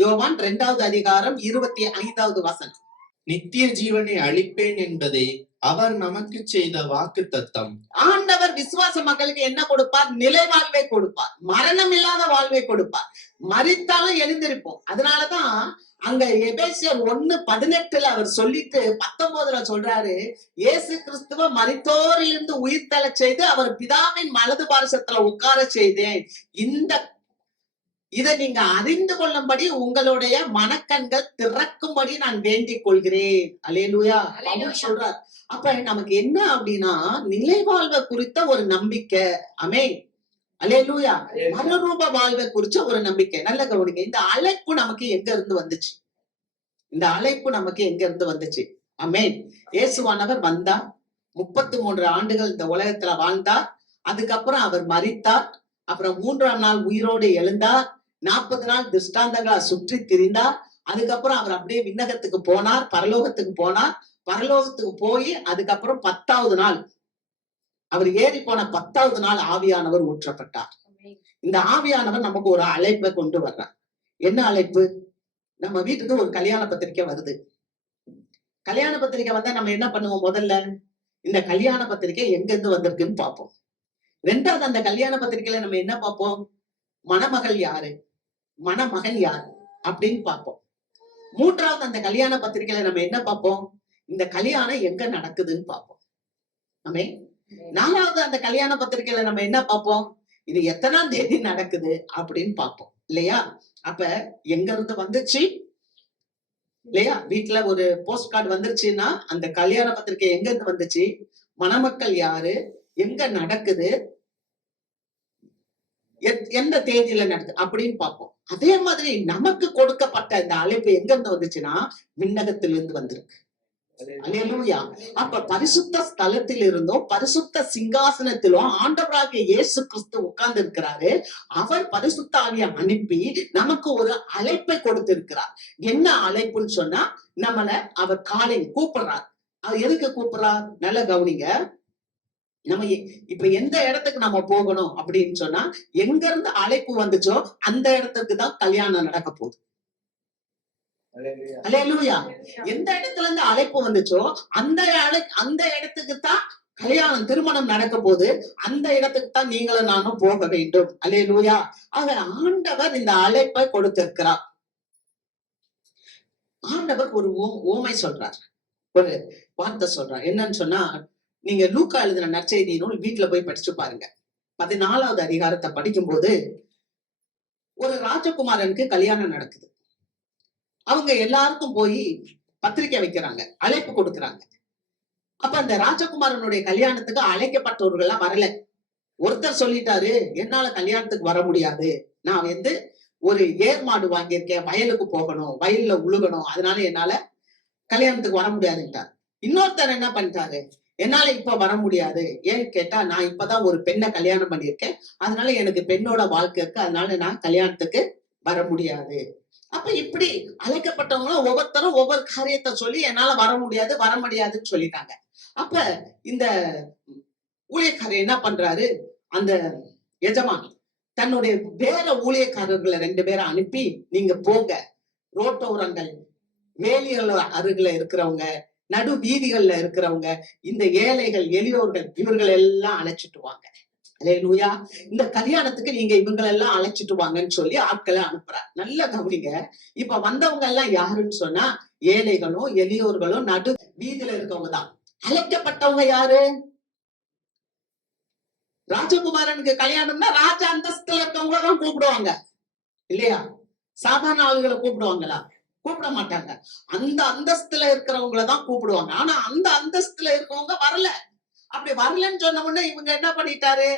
யோவான் 2வது அதிகாரம் 25வது வசனம். நித்திய ஜீவனை அளிப்பேன் என்பதே அவர் நமக்கு செய்த வாக்கு தத்தம். ஆண்டவர் விசுவாச மக்களுக்கு என்ன கொடுப்பார்? நிலை வாழ்வை கொடுப்பார், மரணம் இல்லாத வாழ்வை கொடுப்பார். மரித்தாலும் எழுந்திருப்போம். அதனாலதான் அங்க எபேசியர் 1:18 அவர் சொல்லிட்டு 19 சொல்றாரு, இயேசு கிறிஸ்துவ மரித்தோரிலிருந்து உயிர்த்தெழ செய்து அவர் பிதாவின் வலது பார்சத்துல உட்கார செய்தேன். இதை நீங்க அறிந்து கொள்ளும்படி உங்களுடைய மனக்கண்கள் திறக்கும்படி நான் வேண்டிக் கொள்கிறேன். அல்லேலூயா. பவுல் சொல்றார். அப்ப நமக்கு என்ன அப்படின்னா, நிலைவாழ்வை குறித்த ஒரு நம்பிக்கை. ஆமென். அல்லேலூயா. மறுரூப வாழ்வை குறிச்ச ஒரு நம்பிக்கை. நல்ல கவனிங்க. இந்த அழைப்பு நமக்கு எங்க இருந்து வந்துச்சு? இந்த அழைப்பு நமக்கு எங்க இருந்து வந்துச்சு? ஆமென். இயேசுவானவர் வந்தார், 33 ஆண்டுகள் இந்த உலகத்துல வாழ்ந்தார். அதுக்கப்புறம் அவர் மரித்தார். அப்புறம் 3ஆம் நாள் உயிரோடு எழுந்தார். 40 நாள் திருஷ்டாந்தங்களா சுற்றி திரிந்தார். அதுக்கப்புறம் அவர் அப்படியே விண்ணகத்துக்கு போனார், பரலோகத்துக்கு போனார். பரலோகத்துக்கு போய் அதுக்கப்புறம் 10வது நாள் அவர் ஏறி போன 10வது நாள் ஆவியானவர் ஊற்றப்பட்டார். இந்த ஆவியானவர் நமக்கு ஒரு அழைப்பை கொண்டு வர்றார். என்ன அழைப்பு? நம்ம வீட்டுக்கு ஒரு கல்யாண பத்திரிக்கை வருது. கல்யாண பத்திரிக்கை வந்தா நம்ம என்ன பண்ணுவோம்? முதல்ல இந்த கல்யாண பத்திரிக்கை எங்க இருந்து வந்திருக்குன்னு பார்ப்போம். 2வது அந்த கல்யாண பத்திரிக்கையில நம்ம என்ன பார்ப்போம்? மணமகள் யாரு, மணமகன் யாரு அப்படின்னு பார்ப்போம். 3வது அந்த கல்யாண பத்திரிக்கையில நம்ம என்ன பார்ப்போம்? இந்த கல்யாணம் எங்க நடக்குதுன்னு பார்ப்போம். ஆமே. 4வது அந்த கல்யாண பத்திரிக்கையில நம்ம என்ன பார்ப்போம்? இது எத்தனாம் தேதி நடக்குது அப்படின்னு பார்ப்போம். இல்லையா? அப்ப எங்க இருந்து வந்துச்சு? இல்லையா? வீட்டுல ஒரு போஸ்ட் கார்டு வந்துருச்சுன்னா அந்த கல்யாண பத்திரிக்கை எங்க இருந்து வந்துச்சு, மணமக்கள் யாரு, எங்க நடக்குது, எந்த தேதியில நடக்குது அப்படின்னு பார்ப்போம். அதே மாதிரி நமக்கு கொடுக்கப்பட்ட இந்த அழைப்பு எங்க இருந்து வந்துச்சுன்னா விண்ணகத்திலிருந்து வந்திருக்கு. அல்லேலூயா. அப்ப பரிசுத்த ஸ்தலத்தில் இருந்தும் பரிசுத்த சிங்காசனத்திலும் ஆண்டவராகிய இயேசு கிறிஸ்து உட்கார்ந்து இருக்கிறாரு. அவர் பரிசுத்த ஆவியை அனுப்பி நமக்கு ஒரு அழைப்பை கொடுத்திருக்கிறார். என்ன அழைப்புன்னு சொன்னா, நம்மள அவர் காலையில் கூப்பிடுறார். அவர் எதுக்கு கூப்பிடுறார்? நல்ல கவனிங்க. நம்ம இப்ப எந்த இடத்துக்கு நம்ம போகணும் அப்படின்னு சொன்னா, எங்க இருந்து அழைப்பு வந்துச்சோ அந்த இடத்துக்கு தான் கல்யாணம் நடக்க போகுது. அல்லேலூயா. எந்த இடத்துல இருந்து அழைப்பு வந்துச்சோ அந்த இடத்துக்கு தான் கல்யாணம், திருமணம் நடக்க போது. அந்த இடத்துக்கு தான் நீங்களும் நானும் போக வேண்டும். அல்லேலூயா. ஆக ஆண்டவர் இந்த அழைப்பை கொடுத்திருக்கிறார். ஆண்டவர் ஒரு ஓமை சொல்றார், ஒரு வார்த்தை சொல்றார். என்னன்னு சொன்னா, நீங்க லூக்கா எழுதின நற்செய்தி நூல் வீட்டுல போய் படிச்சு பாருங்க. 14வது அதிகாரத்தை படிக்கும் போது ஒரு ராஜகுமாரனுக்கு கல்யாணம் நடக்குது. அவங்க எல்லாருக்கும் போய் பத்திரிக்கை வைக்கிறாங்க, அழைப்பு கொடுக்கறாங்க. அப்ப அந்த ராஜகுமாரனுடைய கல்யாணத்துக்கு அழைக்கப்பட்டவர்கள் எல்லாம் வரல. ஒருத்தர் சொல்லிட்டாரு, என்னால கல்யாணத்துக்கு வர முடியாது, நான் ஒரு ஏர் மாடு வாங்கியிருக்கேன், வயலுக்கு போகணும், வயல்ல உழுகணும், அதனால என்னால கல்யாணத்துக்கு வர முடியாதுன்ட்டார். இன்னொருத்தர் என்ன பண்ணிட்டாரு, என்னால இப்ப வர முடியாது, ஏன்னு கேட்டா நான் இப்பதான் ஒரு பெண்ணை கல்யாணம் பண்ணியிருக்கேன், அதனால எனக்கு பெண்ணோட வாழ்க்கை இருக்கு, அதனால நான் கல்யாணத்துக்கு வர முடியாது. அப்ப இப்படி அழைக்கப்பட்டவங்களும் ஒவ்வொருத்தரும் ஒவ்வொரு காரியத்தை சொல்லி என்னால வர முடியாதுன்னு சொல்லிட்டாங்க. அப்ப இந்த ஊழியக்காரர் என்ன பண்றாரு, அந்த எஜமான் தன்னுடைய வேற ஊழியக்காரர்களை 2 பேரை அனுப்பி, நீங்க போங்க, ரோட்டோரங்கள், வேலிகள் அருகில இருக்கிறவங்க, நடு வீதிகள்ல இருக்கிறவங்க, இந்த ஏழைகள், எளியோர்கள், இவர்கள் எல்லாம் அழைச்சிட்டு வாங்க. அல்லேலூயா. இந்த கல்யாணத்துக்கு நீங்க இவங்களெல்லாம் அழைச்சிட்டு வாங்கன்னு சொல்லி ஆட்களை அனுப்புறார். நல்ல கவனிங்க. இப்ப வந்தவங்க எல்லாம் யாருன்னு சொன்னா, ஏழைகளும் எளியோர்களும் நடு வீதியில இருக்கவங்க தான். அழைக்கப்பட்டவங்க யாரு? ராஜகுமாரனுக்கு கல்யாணம்னா ராஜ அந்தஸ்துல இருக்கவங்க தான் கூப்பிடுவாங்க. இல்லையா? சாதாரண ஆளுகளை கூப்பிடுவாங்களா? கூப்பிட மாட்டாங்க. அந்த அந்தஸ்துல இருக்கிறவங்களதான் கூப்பிடுவாங்க. ஆனா அந்த அந்தஸ்துல இருக்கவங்க வரல. அப்படி வரலன்னு சொன்ன உடனே இவங்க என்ன பண்ணிட்டாரு,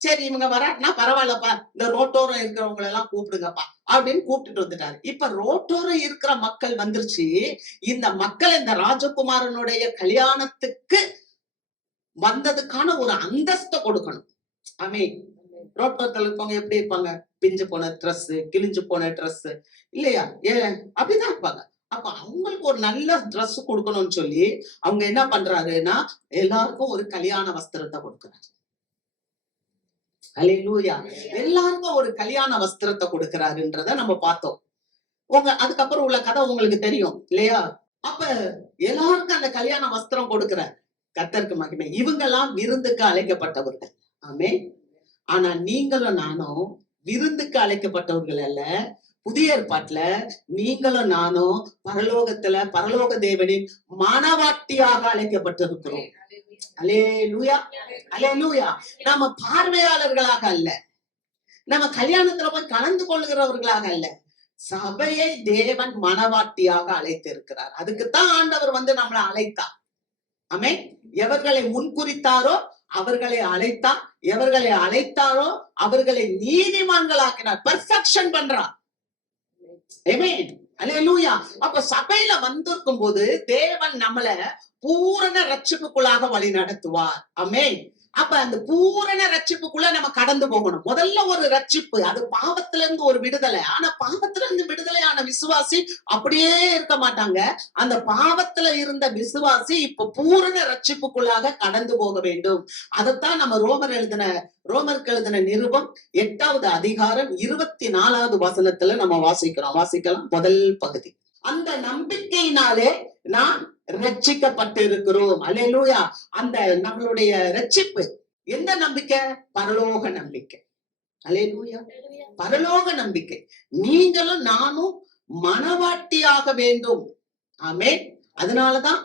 சரி இவங்க வராட்டினா பரவாயில்லப்பா, இந்த ரோட்டோரம் இருக்கிறவங்க எல்லாம் கூப்பிடுங்கப்பா அப்படின்னு கூப்பிட்டுட்டு வந்துட்டாரு. இப்ப ரோட்டோரம் இருக்கிற மக்கள் வந்துருச்சு. இந்த மக்கள் இந்த ராஜகுமாரனுடைய கல்யாணத்துக்கு வந்ததுக்கான ஒரு அந்தஸ்தை கொடுக்கணும். ஆமே. ரோட்டோரத்துல இருக்கவங்க எப்படி இருப்பாங்க? பிஞ்சு போன ட்ரெஸ், கிழிஞ்சு போன ட்ரெஸ், இல்லையா? அப்படிதான் இருப்பாங்க. அப்ப அவங்களுக்கு ஒரு நல்ல Dress கொடுக்கணும்னு சொல்லி அவங்க என்ன பண்றாருன்னா எல்லாருக்கும் ஒரு கல்யாண வஸ்திரத்தை கொடுக்கிறாரு. அல்லேலூயா. எல்லாருக்கும் ஒரு கல்யாண வஸ்திரத்தை கொடுக்கிறாருன்றத நம்ம பார்த்தோம். அதுக்கப்புறம் உள்ள கதை உங்களுக்கு தெரியும் இல்லையா? அப்ப எல்லாருக்கும் அந்த கல்யாண வஸ்திரம் கொடுக்கிறார். கர்த்தருக்கு மகிமை. இவங்க எல்லாம் விருந்துக்கு அழைக்கப்பட்டவர்கள். ஆமென். ஆனா நீங்களும் நானும் விருந்துக்கு அழைக்கப்பட்டவர்கள் அல்ல. புதிய ஏற்பாட்டுல நீங்களும் நானும் பரலோக தேவனின் மனவாட்டியாக அழைக்கப்பட்டிருக்கிறோம். அல்லேலூயா, அல்லேலூயா. நாம பார்வையாளர்களாக அல்ல, நம்ம கல்யாணத்துல போய் கலந்து கொள்ளுகிறவர்களாக அல்ல, சபையை தேவன் மனவாட்டியாக அழைத்திருக்கிறார். அதுக்குத்தான் ஆண்டவர் நம்மளை அழைத்தார். ஆமென். எவர்களை முன்குறித்தாரோ அவர்களை அழைத்தார், எவர்களை அழைத்தாரோ அவர்களை நீதிமான்களாக்கினார். பெர்ஃபெக்ஷன் பண்றார். ஆமென். அல்லேலூயா. அப்ப சபையில வந்திருக்கும் போது தேவன் நம்மள பூரண ரட்சிப்புக்குள்ளாக வழி நடத்துவார். ஆமென். அப்ப அந்த பூரண ரட்சிப்புக்குள்ள நம்ம கடந்து போகணும். முதல்ல ஒரு ரட்சிப்பு, அது பாவத்துல இருந்து ஒரு விடுதலை. ஆனா பாவத்துல இருந்து விடுதலையான விசுவாசி அப்படியே இருக்க மாட்டாங்க. அந்த பாவத்துல இருந்த விசுவாசி இப்ப பூரண ரட்சிப்புக்குள்ளாக கடந்து போக வேண்டும். அதைத்தான் நம்ம ரோமருக்கு எழுதின நிருபம் 8வது அதிகாரம் 24வது வசனத்துல நம்ம வாசிக்கலாம். முதல் பகுதி. அந்த நம்பிக்கையினாலே நான் ரட்சிக்கப்பட்டு இருக்கிறோம். அல்லேலூயா. அந்த நம்மளுடைய ரட்சிப்பு எந்த நம்பிக்கை? பரலோக நம்பிக்கை. அல்லேலூயா. பரலோக நம்பிக்கை. நீங்களும் நானும் மனவாட்டியாக வேண்டும். ஆமென். அதனாலதான்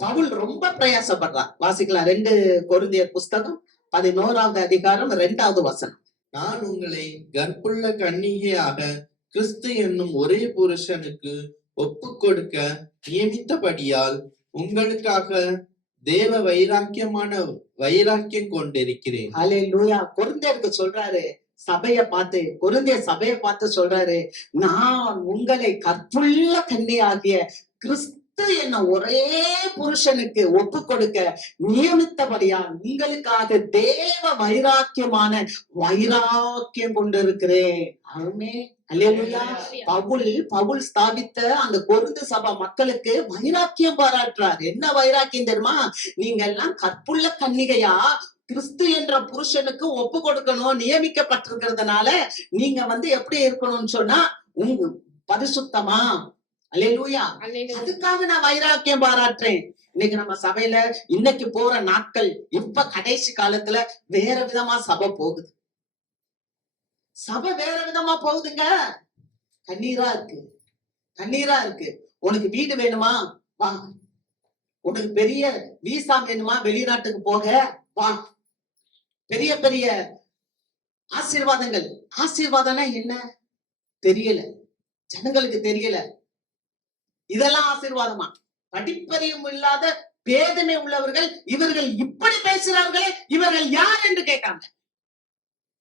பவுல் ரொம்ப பிரயாசப்படுறார். வாசிக்கலாம். 2 கொரிந்தியர் புஸ்தகம் 11வது அதிகாரம் 2வது வசனம். நான் உங்களை கற்புள்ள கன்னிகையாக கிறிஸ்து என்னும் ஒரே புருஷனுக்கு ஒப்பு கொடுக்க நியமித்தபடியால் உங்களுக்காக தேவ வைராக்கியம் கொண்டிருக்கிறேன். அல்லேலூயா. கொரிந்தியருக்கு சொல்றாரு, கொரிந்திய சபையை பார்த்து சொல்றாரு, நான் உங்களை கற்புள்ள கன்னியாகிய கிறிஸ்து என்ன ஒரே புருஷனுக்கு ஒப்பு கொடுக்க நியமித்தபடியால் உங்களுக்காக தேவ வைராக்கியம் கொண்டிருக்கிறேன். ஆமென். அல்லேலூயா. பவுல் ஸ்தாபித்த அந்த கொரிந்து சபை மக்களுக்கு வைராக்கியம் பாராட்டுறார். என்ன வைராக்கியம் தெரியுமா? நீங்க எல்லாம் கற்புள்ள கன்னிகையா கிறிஸ்து என்ற புருஷனுக்கு ஒப்பு கொடுக்கணும் நியமிக்கப்பட்டிருக்கிறதுனால நீங்க எப்படி இருக்கணும்னு சொன்னா பரிசுத்தமா. அல்லேலூயா. அதுக்காக நான் வைராக்கியம் பாராட்டுறேன். இன்னைக்கு நம்ம சபையில இன்னைக்கு போற நாட்கள் இப்ப கடைசி காலத்துல வேற விதமா சபை போகுது. சபை வேற விதமா போகுதுங்க. கண்ணீரா இருக்கு. உனக்கு வீடு வேணுமா? வா. உனக்கு பெரிய வீசா வேணுமா? வெளிநாட்டுக்கு போக வா. பெரிய பெரிய ஆசீர்வாதம்னா என்ன தெரியல, ஜனங்களுக்கு தெரியல. இதெல்லாம் ஆசீர்வாதமா? படிப்பறியும் இல்லாத பேதமை உள்ளவர்கள் இவர்கள் இப்படி பேசுறார்களே, இவர்கள் யார் என்று கேட்டாங்க.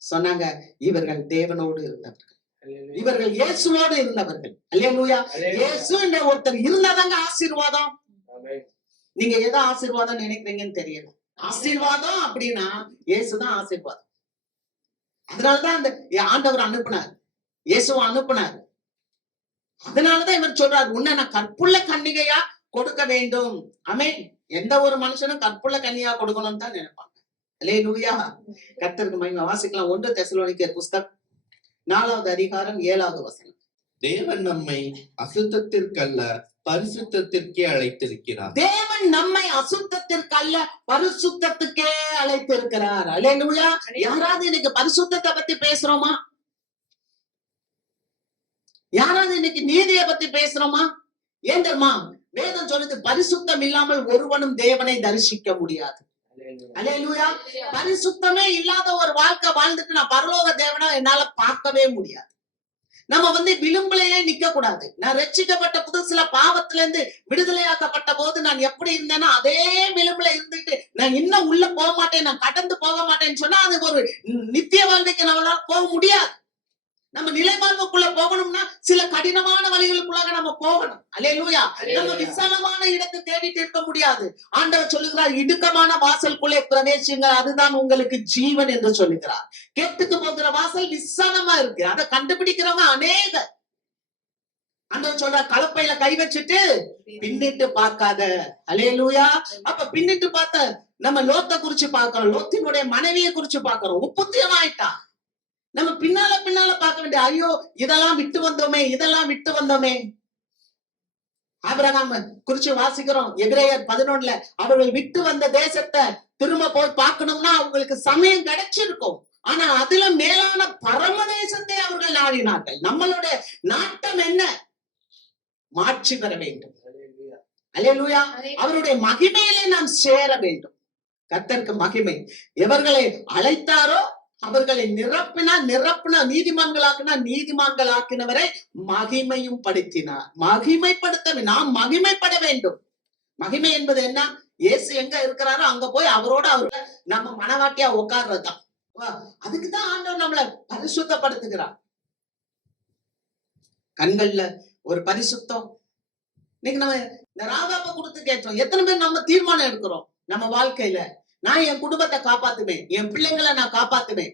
சொன்னாங்க, இவர்கள் தேவனோடு இருந்தவர்கள், இவர்கள் இயேசுவோடு இருந்தவர்கள். அல்லேலூயா. இயேசு என்ற ஒருத்தர் இருந்தாதாங்க ஆசீர்வாதம். நீங்க எதை ஆசீர்வாதம் நினைக்கிறீங்கன்னு தெரியல. ஆசீர்வாதம் அப்படின்னா இயேசுதான் ஆசீர்வாதம். அதனாலதான் அந்த ஆண்டவர் அனுப்புனார், இயேசுவை அனுப்புனார். அதனாலதான் இவர் சொல்றாரு, உன்னை நான் கற்புள்ள கன்னிகையா கொடுக்க வேண்டும். ஆமென். எந்த ஒரு மனுஷனும் கற்புள்ள கன்னியா கொடுக்கணும்னு தான் நினைப்பாங்க. அல்லேலூயா. கர்த்தருக்கு மகிமை. வாசிக்கலாம். 1 தெசலோனிக்கேயர் புஸ்தகம் 4வது அதிகாரம் 7வது வசனம். தேவன் நம்மை அசுத்தத்திற்கல்ல பரிசுத்தத்திற்கே அழைத்திருக்கிறார். தேவன் நம்மை அசுத்தத்திற்கல்ல பரிசுத்தத்துக்கே அழைத்திருக்கிறார். அல்லேலூயா. யாராவது இன்னைக்கு பரிசுத்தத்தை பத்தி பேசுறோமா? யாராவது இன்னைக்கு நீதியை பத்தி பேசுறோமா? ஏன் தெரியுமா? வேதம் சொல்லுது, பரிசுத்தம் இல்லாமல் ஒருவனும் தேவனை தரிசிக்க முடியாது. அல்லேலூயா. பரிசுத்தமே இல்லாத ஒரு வாழ்க்கை வாழ்ந்துட்டு நான் பரலோக தேவனை என்னால பார்க்கவே முடியாது. நம்ம விளிம்புலயே நிக்க கூடாது. நான் ரட்சிக்கப்பட்ட புதுசுல பாவத்துல இருந்து விடுதலையாக்கப்பட்ட போது நான் எப்படி இருந்தேன்னா அதே விளிம்புல இருந்துட்டு நான் இன்னும் உள்ள போக மாட்டேன், நான் கடந்து போக மாட்டேன்னு சொன்னா அது ஒரு நித்திய வாழ்க்கைக்கு நம்மளால போக முடியாது. நம்ம நிலை வாழ்வுக்குள்ள போகணும்னா சில கடினமான வழிகளுக்குள்ளாக நம்ம போகணும். அல்லேலூயா. நம்ம விசாலமான இடத்தை தேடிட்டு இருக்க முடியாது. ஆண்டவர் சொல்லுகிறார், இடுக்கமான வாசலுக்குள்ளே பிரவேசிங்க, அதுதான் உங்களுக்கு ஜீவன் என்று சொல்லுகிறார். கெட்டுக்கு போகிற வாசல் விசாலமா இருக்கு, அதை கண்டுபிடிக்கிறவங்க அநேக. ஆண்டவர் சொல்ற கலப்பையில கை வச்சுட்டு பின்னிட்டு பார்க்காத. அல்லேலூயா. அப்ப பின்னிட்டு பார்த்த நம்ம லோத்த குறிச்சு பார்க்கிறோம், லோத்தினுடைய மனைவியை குறிச்சு பார்க்கிறோம். உப்புத்தியம் ஆயிட்டா. நம்ம பின்னால பின்னால பார்க்க வேண்டிய, ஐயோ இதெல்லாம் விட்டு வந்தோமே, இதெல்லாம் விட்டு வந்தோமே. ஆபிரகாம் குறிச்சு வாசிக்கிறோம் எபிரேயர் 11. அவர்கள் விட்டு வந்த தேசத்தை திரும்ப போய் பார்க்கணும்னா அவங்களுக்கு சமயம் கிடைச்சிருக்கும். ஆனா அதுல மேலான பரமதேசத்தை அவர்கள் நாடினார்கள். நம்மளுடைய நாட்டம் என்ன? மாட்சி பெற வேண்டும். அல்லேலூயா. அவருடைய மகிமையிலே நாம் சேர வேண்டும். கர்த்தருக்கு மகிமை. எவர்களை அழைத்தாரோ அவர்களை நிரப்பினா நீதிமான்களாக்கினவரை மகிமையும் படுத்தினார். மகிமைப்படுத்த நாம் மகிமைப்பட வேண்டும். மகிமை என்பது என்ன? இயேசு எங்க இருக்கிறாரோ அங்க போய் அவரோட நம்ம மனவாட்டியா உட்கார்றதுதான். அதுக்குதான் ஆண்டவர் நம்மளை பரிசுத்தப்படுத்துகிறார். கண்கள்ல ஒரு பரிசுத்தம். இன்னைக்கு நம்ம இந்த ராகாப்ப கொடுத்து கேட்டோம். எத்தனை பேர் நம்ம தீர்மானம் எடுக்கிறோம் நம்ம வாழ்க்கையில? நான் என் குடும்பத்தை காப்பாத்துவேன், என் பிள்ளைங்களை நான் காப்பாத்துவேன்,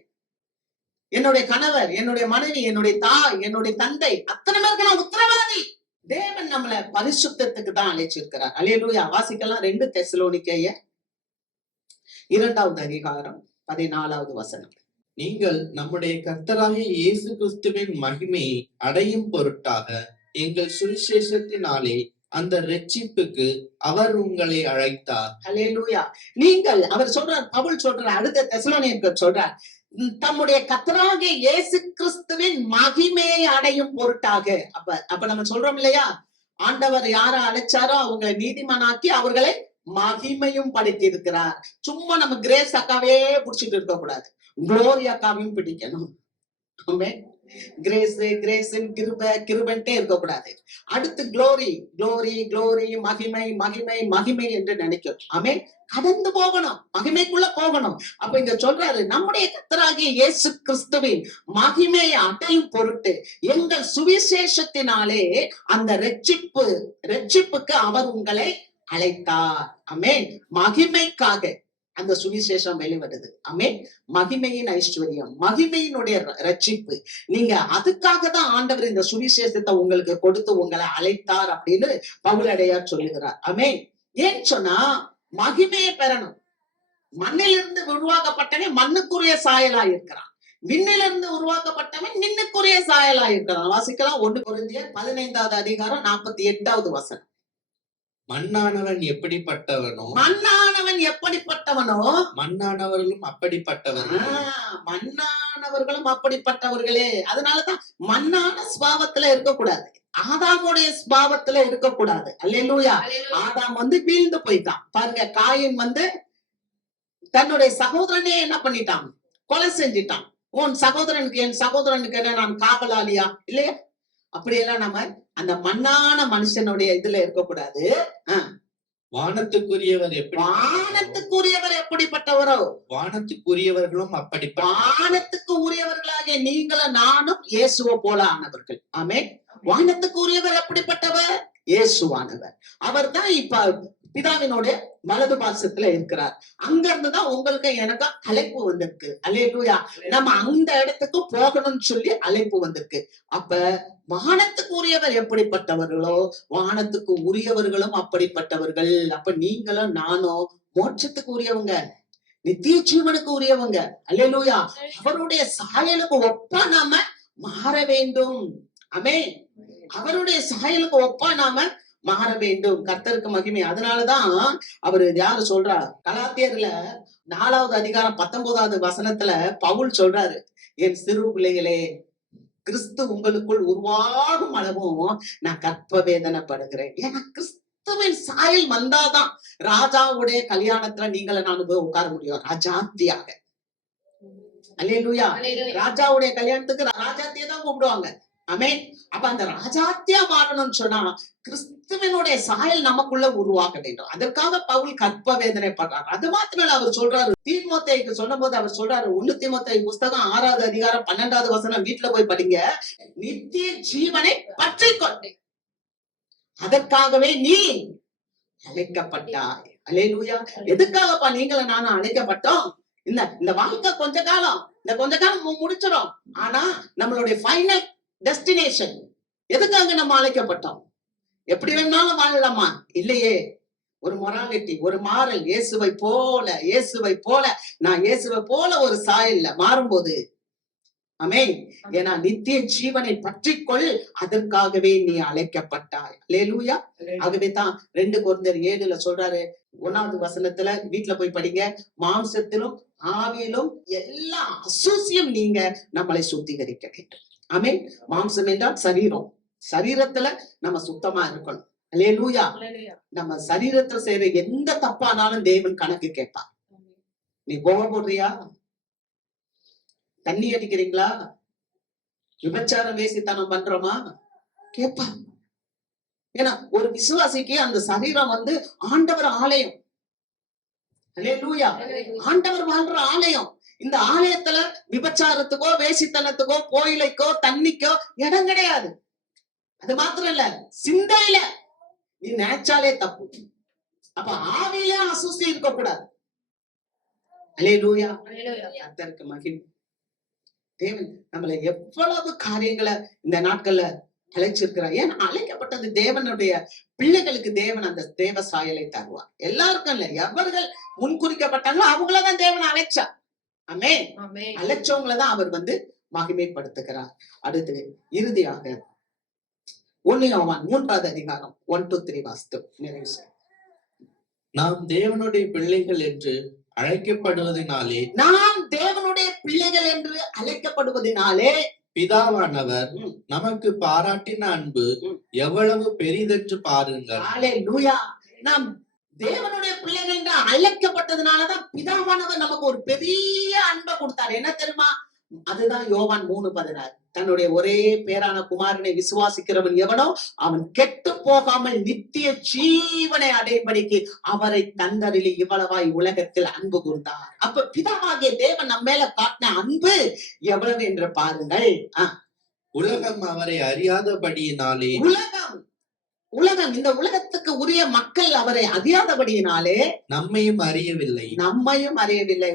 என்னுடைய கணவர், என்னுடைய மனைவி, என்னுடைய தாய், என்னுடைய தந்தை, அத்தனை பேருக்கு நான் உத்தரவாதி. தேவன் நம்மளை பரிசுத்தத்துக்கு தான் அழைச்சிருக்கிறார். அல்லேலூயா. வாசிக்கலாம் 2 தெசலோனிக்கேயர் 2வது அதிகாரம் 14வது வசனம். நீங்கள் நம்முடைய கர்த்தராகிய இயேசு கிறிஸ்துவின் மகிமையை அடையும் பொருட்டாக எங்கள் சுவிசேஷத்தினாலே அந்த ரட்சிப்புக்கு அவர் உங்களை அழைத்தார். அல்லேலூயா. நீங்கள், அவர் சொல்றார், பவுல் சொல்றார், அடுத்த தெசலோனிக்கேயர் சொல்றார், தம்முடைய கர்த்தராகிய இயேசு கிறிஸ்துவின் மகிமையை அடையும் பொருட்டாக. அப்ப நம்ம சொல்றோம் இல்லையா, ஆண்டவர் யார அழைச்சாரோ அவங்களை நீதிமானாக்கி அவர்களை மகிமையும் படுத்தி இருக்கிறார். சும்மா நம்ம கிரேஸ் அக்காவே புடிச்சிட்டு இருக்க கூடாது, குளோரி அக்காவையும் பிடிக்கணும். கிரேஸ் கிருபன்ட்டே இருக்கக்கூடாது. அடுத்து குளோரி குளோரி குளோரி, மகிமை மகிமை மகிமை என்று நினைக்கும். ஆமென். கடந்து போகணும், மகிமைக்குள்ள போகணும். அப்ப இங்க சொல்றாரு, நம்முடைய கர்த்தராகிய இயேசு கிறிஸ்துவின் மகிமையை அடையும் பொருட்டு எங்கள் சுவிசேஷத்தினாலே அந்த ரட்சிப்புக்கு அவர் உங்களை அழைத்தார். ஆமென். மகிமைக்காக அந்த சுவிசேஷம் வெளிவருது. ஆமென். மகிமையின் ஐஸ்வர்யம், மகிமையினுடைய ரட்சிப்பு. நீங்க அதுக்காக தான் ஆண்டவர் இந்த சுவிசேஷத்தை உங்களுக்கு கொடுத்து உங்களை அழைத்தார் அப்படின்னு பவுலடியார் சொல்லுகிறார். ஆமென். ஏன்னு சொன்னா மகிமையை பெறணும். மண்ணிலிருந்து உருவாக்கப்பட்டவன் மண்ணுக்குரிய சாயலா இருக்கிறான், விண்ணிலிருந்து உருவாக்கப்பட்டவன் மின்னுக்குரிய சாயலா இருக்கிறான். வாசிக்கலாம் 1 கொரிந்தியர் 15வது அதிகாரம் 48வது வசனம். மண்ணானவன் எப்படிப்பட்டவனோ மண்ணானவர்களும் அப்படிப்பட்டவர்கள். மண்ணானவர்களும் அப்படிப்பட்டவர்களே. அதனாலதான் மண்ணான ஸ்பாவத்துல இருக்கக்கூடாது, ஆதாமுடைய ஸ்பாவத்துல இருக்கக்கூடாது. அல்லேலூயா. ஆதாம் வீழ்ந்து போயிட்டான் பாருங்க. காயின் தன்னுடைய சகோதரனே என்ன பண்ணிட்டான்? கொலை செஞ்சிட்டான். உன் சகோதரனுக்கு என் சகோதரனுக்கு என்ன நான் காவலாளியா? இல்லையா? அப்படியெல்லாம் நம்ம அந்த மண்ணான மனுஷனுடைய இதுல இருக்கக்கூடாது. வானத்துக்குரியவர் எப்படிப்பட்டவரோ வானத்துக்குரியவர்களும் வானத்துக்கு உரியவர்களாகிய நீங்களும் நானும் இயேசுவை போல ஆனவர்கள். ஆமென். வானத்துக்கு உரியவர் எப்படிப்பட்டவர்? இயேசுவானவர். அவர் தான் இப்ப பிதாவினுடைய வலது பாசத்துல இருக்கிறார். அங்க இருந்துதான் உங்களுக்கு எனக்கு அழைப்பு வந்திருக்கு. அல்லேலூயா. நம்ம அந்த இடத்துக்கு போகணும்னு சொல்லி அழைப்பு வந்திருக்கு. அப்ப வானத்துக்கு உரியவர் எப்படிப்பட்டவர்களோ வானத்துக்கு உரியவர்களும் அப்படிப்பட்டவர்கள். அப்ப நீங்களும் நானும் மோட்சத்துக்கு உரியவங்க, நித்திய ஜீவனுக்கு உரியவங்க. அல்லேலூயா. அவருடைய சாயலுக்கு ஒப்பா நாம மாற வேண்டும். ஆமென். அவருடைய சாயலுக்கு ஒப்பா நாம மாற வேண்டும். கர்த்தருக்கு மகிமை. அதனாலதான் அவரு யாரு சொல்றார்? கலாத்தியர்ல 4வது அதிகாரம் 19வது வசனத்துல பவுல் சொல்றாரு, என் சிறு பிள்ளைகளே, கிறிஸ்து உங்களுக்குள் உருவாகும் அளவும் நான் கற்ப வேதனைப்படுகிறேன். ஏன்னா கிறிஸ்துவின் சாயல் வந்தாதான் ராஜாவுடைய கல்யாணத்துல நீங்கள நான் போய் உட்கார முடியும் ராஜாத்தியாக. அல்லேலூயா. ராஜாவுடைய கல்யாணத்துக்கு ராஜாத்தியை தான் கூப்பிடுவாங்க. ஆமென். அப்ப அந்த ராஜாத்தியா மாறணும்னு சொன்னா கிறிஸ்துவனுடைய சாயல் நமக்குள்ள உருவாக்க வேண்டும். அதற்காக பவுல் கற்ப வேதனைப்படுறார். அது மாத்திரம் அவர் சொல்றாரு, தீமோத்தேயுக்கு சொன்ன போது அவர் சொல்றாரு, 1 தீமோத்தேயு புஸ்தகம் 6வது அதிகாரம் 12வது வசனம் வீட்டுல போய் படிங்க. நித்திய ஜீவனை பற்றிக்கொண்டு அதற்காகவே நீ அழைக்கப்பட்டாய். அல்லேலூயா. எதுக்காகப்பா நீங்களும் நானும் அழைக்கப்பட்டோம்? இந்த வாழ்க்கை கொஞ்ச காலம் முடிச்சிடும். ஆனா நம்மளுடைய ஃபைனல் டெஸ்டினேஷன் எதுக்காக நம்ம அழைக்கப்பட்டோம்? எப்படி வேணாலும் வாழலாமா? இல்லையே. ஒரு மொராலிட்டி, ஒரு மாறல், இயேசுவை போல நான் இயேசுவை போல ஒரு சாயல்ல மாறும்போது, ஆமென். ஏன்னா நித்திய ஜீவனை பற்றிக்கொள், அதற்காகவே நீ அழைக்கப்பட்டாய். அல்லேலூயா. ஆகவே தான் 2 கொரிந்தியர் 7ல சொல்றாரு, 1வது வசனத்துல, வீட்டுல போய் படிங்க. மாம்சத்திலும் ஆவியிலும் எல்லா அசூசியம் நீங்க நம்மளை சுத்திகரிக்க வேண்டும். ஆமென். மாம்சம் என்றால் சரீரம். சரீரத்துல நம்ம சுத்தமா இருக்கணும். அல்லேலூயா. நம்ம சரீரத்துல செய்யற எந்த தப்பானாலும் தேவன் கணக்கு கேட்பார். நீ கோவம் போடுறியா? தண்ணி அடிக்கிறீங்களா? விபச்சாரம் வேசித்தனம் பண்றோமா? கேட்பா. ஏன்னா ஒரு விசுவாசிக்கு அந்த சரீரம் ஆண்டவர் ஆலயம். அல்லேலூயா. ஆண்டவர் வாழ்ற ஆலயம். இந்த ஆலயத்துல விபச்சாரத்துக்கோ வேசித்தனத்துக்கோ கோயிலைக்கோ தண்ணிக்கோ இடம் கிடையாது. அது மாத்திரம் இல்ல, சிந்தையில நீ நினைச்சாலே தப்பு. அப்ப ஆவியில அசுஸ்தி இருக்க கூடாது. அல்லேலூயா. கர்த்தருக்கு மகிமை. தேவன் நம்மளை எவ்வளவு காரியங்களை இந்த நாட்கள்ல அழைச்சிருக்கிறார். ஏன்னா அழைக்கப்பட்டது தேவனுடைய பிள்ளைகளுக்கு தேவன் அந்த தேவ சாயலை தருவார். எல்லாருக்கும் இல்ல, எவர்கள் முன்குறிக்கப்பட்டாங்களோ அவங்களதான் தேவன் அழைச்சார். ஆமென். அழைச்சவங்களதான் அவர் மகிமைப்படுத்துகிறார். அடுத்து இறுதியாக 1 யோவான் 3வது அதிகாரம் 1 to 3 வாசித்து நிறைவு செய்யும். நாம் தேவனுடைய பிள்ளைகள் என்று அழைக்கப்படுவதனாலே பிதாவானவர் நமக்கு பாராட்டின அன்பு எவ்வளவு பெரிதென்று பாருங்கள். அல்லேலூயா. நாம் தேவனுடைய பிள்ளைகள் என்று அழைக்கப்பட்டதுனாலதான் பிதாவானவர் நமக்கு ஒரு பெரிய அன்பை கொடுத்தாரு. என்ன தெரியுமா? அதுதான் யோவான் 3:16. தன்னுடைய ஒரே பேரான குமாரனை விசுவாசிக்கிறவன் எவனோ அவன் கெட்டு போகாமல் நித்திய ஜீவனை அடையும்படிக்கு அவரை தந்தரில் இவ்வளவாய் உலகத்தில் அன்பு கூர்ந்தார். அப்ப பிதாவாகிய தேவன் நம்ம மேல காட்டின அன்பு எவ்வளவு என்று பாருங்கள். உலகம் அவரை அறியாதபடியினாலே உலகம் இந்த உலகத்துக்கு உரிய மக்கள் அவரை அறியாதபடியினாலே நம்மையும் அறியவில்லை.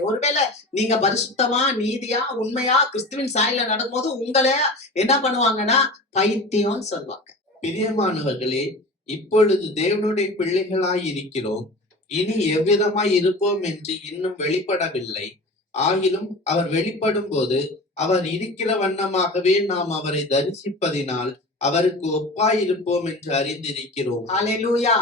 ஒருவேளை நீங்க பரிசுத்தமா நீதியா உண்மையா கிறிஸ்துவின் சாயல நடக்கும்போது உங்களை என்ன பண்ணுவாங்கன்னா பைத்தியம் சொல்வாங்க. பிரியமானவர்களே, இப்பொழுது தேவனுடைய பிள்ளைகளாய் இருக்கிறோம். இனி எவ்விதமாய் இருப்போம் என்று இன்னும் வெளிப்படவில்லை. ஆகிலும் அவர் வெளிப்படும் போது அவர் இருக்கிற வண்ணமாகவே நாம் அவரை தரிசிப்பதினால் அவருக்கு ஒப்பாயிருப்போம் என்று அறிந்திருக்கிறோம். அல்லேலூயா.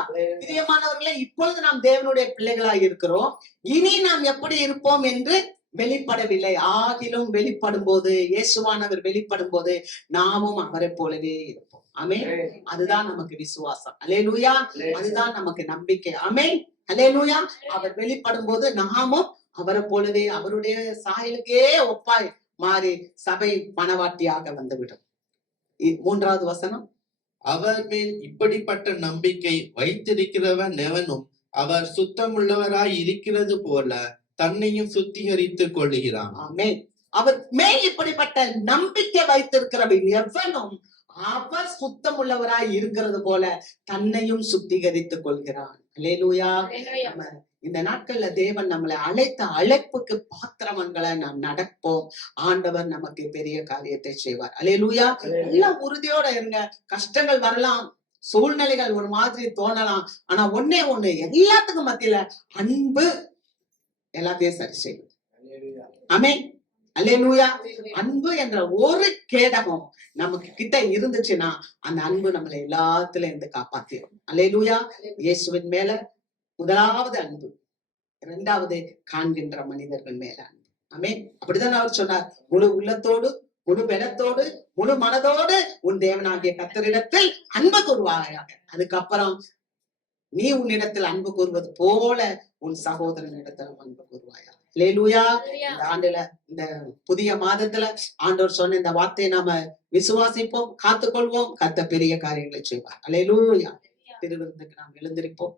பிரியமானவர்களே, இப்பொழுது நாம் தேவனுடைய பிள்ளைகளாய் இருக்கிறோம். இனி நாம் எப்படி இருப்போம் என்று வெளிப்படவில்லை. ஆகிலும் வெளிப்படும் போது, இயேசுவானவர் வெளிப்படும் போது நாமும் அவரை போலவே இருப்போம். ஆமென். அதுதான் நமக்கு விசுவாசம். அல்லேலூயா. அதுதான் நமக்கு நம்பிக்கை. ஆமென். அல்லேலூயா. அவர் வெளிப்படும் போது நாமும் அவரை போலவே அவருடைய சாயலுக்கே ஒப்பாய் மாறி சபை மணவாட்டியாக வந்துவிடும். 3வது வசனம். அவர் மேல் இப்படிப்பட்ட நம்பிக்கை வைத்திருக்கிறவன் எவனும் அவர் சுத்தமுள்ளவராய் இருக்கிறது போல தன்னையும் சுத்திகரித்துக் கொள்ளுகிறான். ஆமென். அவர் மேல் இப்படிப்பட்ட நம்பிக்கை வைத்திருக்கிறவன் எவனும் அவர் சுத்தமுள்ளவராய் இருக்கிறது போல தன்னையும் சுத்திகரித்துக் கொள்கிறான். அல்லேலூயா. இந்த நாட்கள்ல தேவன் நம்மளை அழைத்த அழைப்புக்கு பாத்திரவன்களை நாம் நடப்போம். ஆண்டவர் நமக்கு பெரிய காரியத்தை செய்வார். அல்லேலூயா. எல்லாம் உறுதியோட இருங்க. கஷ்டங்கள் வரலாம், சூழ்நிலைகள் ஒரு மாதிரி தோணலாம். ஆனா ஒண்ணே ஒண்ணு, எல்லாத்துக்கும் மத்தியில அன்பு எல்லாத்தையும் சரி செய்யும். ஆமென். அல்லேலூயா. அன்பு என்ற ஒரு கேடகம் நமக்கு கிட்ட இருந்துச்சுன்னா அந்த அன்பு நம்மளை எல்லாத்துல இருந்து காப்பாத்திரும். அல்லேலூயா. இயேசுவின் மேல முதலாவது அன்பு, 2வது காண்கின்ற மனிதர்கள் மேல அன்பு. ஆமென். அப்படிதான் அவர் சொன்னார், முழு உள்ளத்தோடு முழு பலத்தோடு முழு மனதோடு உன் தேவனாகிய கர்த்தரிடத்தில் அன்பு கூறுவாயாக. அதுக்கப்புறம் நீ உன்னிடத்தில் அன்பு கூறுவது போல உன் சகோதரனிடத்திலும் அன்பு கூறுவாயா. அல்லேலூயா. இந்த ஆண்டுல இந்த புதிய மாதத்துல ஆண்டவர் சொன்ன இந்த வார்த்தையை நாம விசுவாசிப்போம், காத்துக்கொள்வோம். கர்த்தர் பெரிய காரியங்களை செய்வார். அல்லேலூயா. திருவிருந்துக்கு நாம் எழுந்திருப்போம்.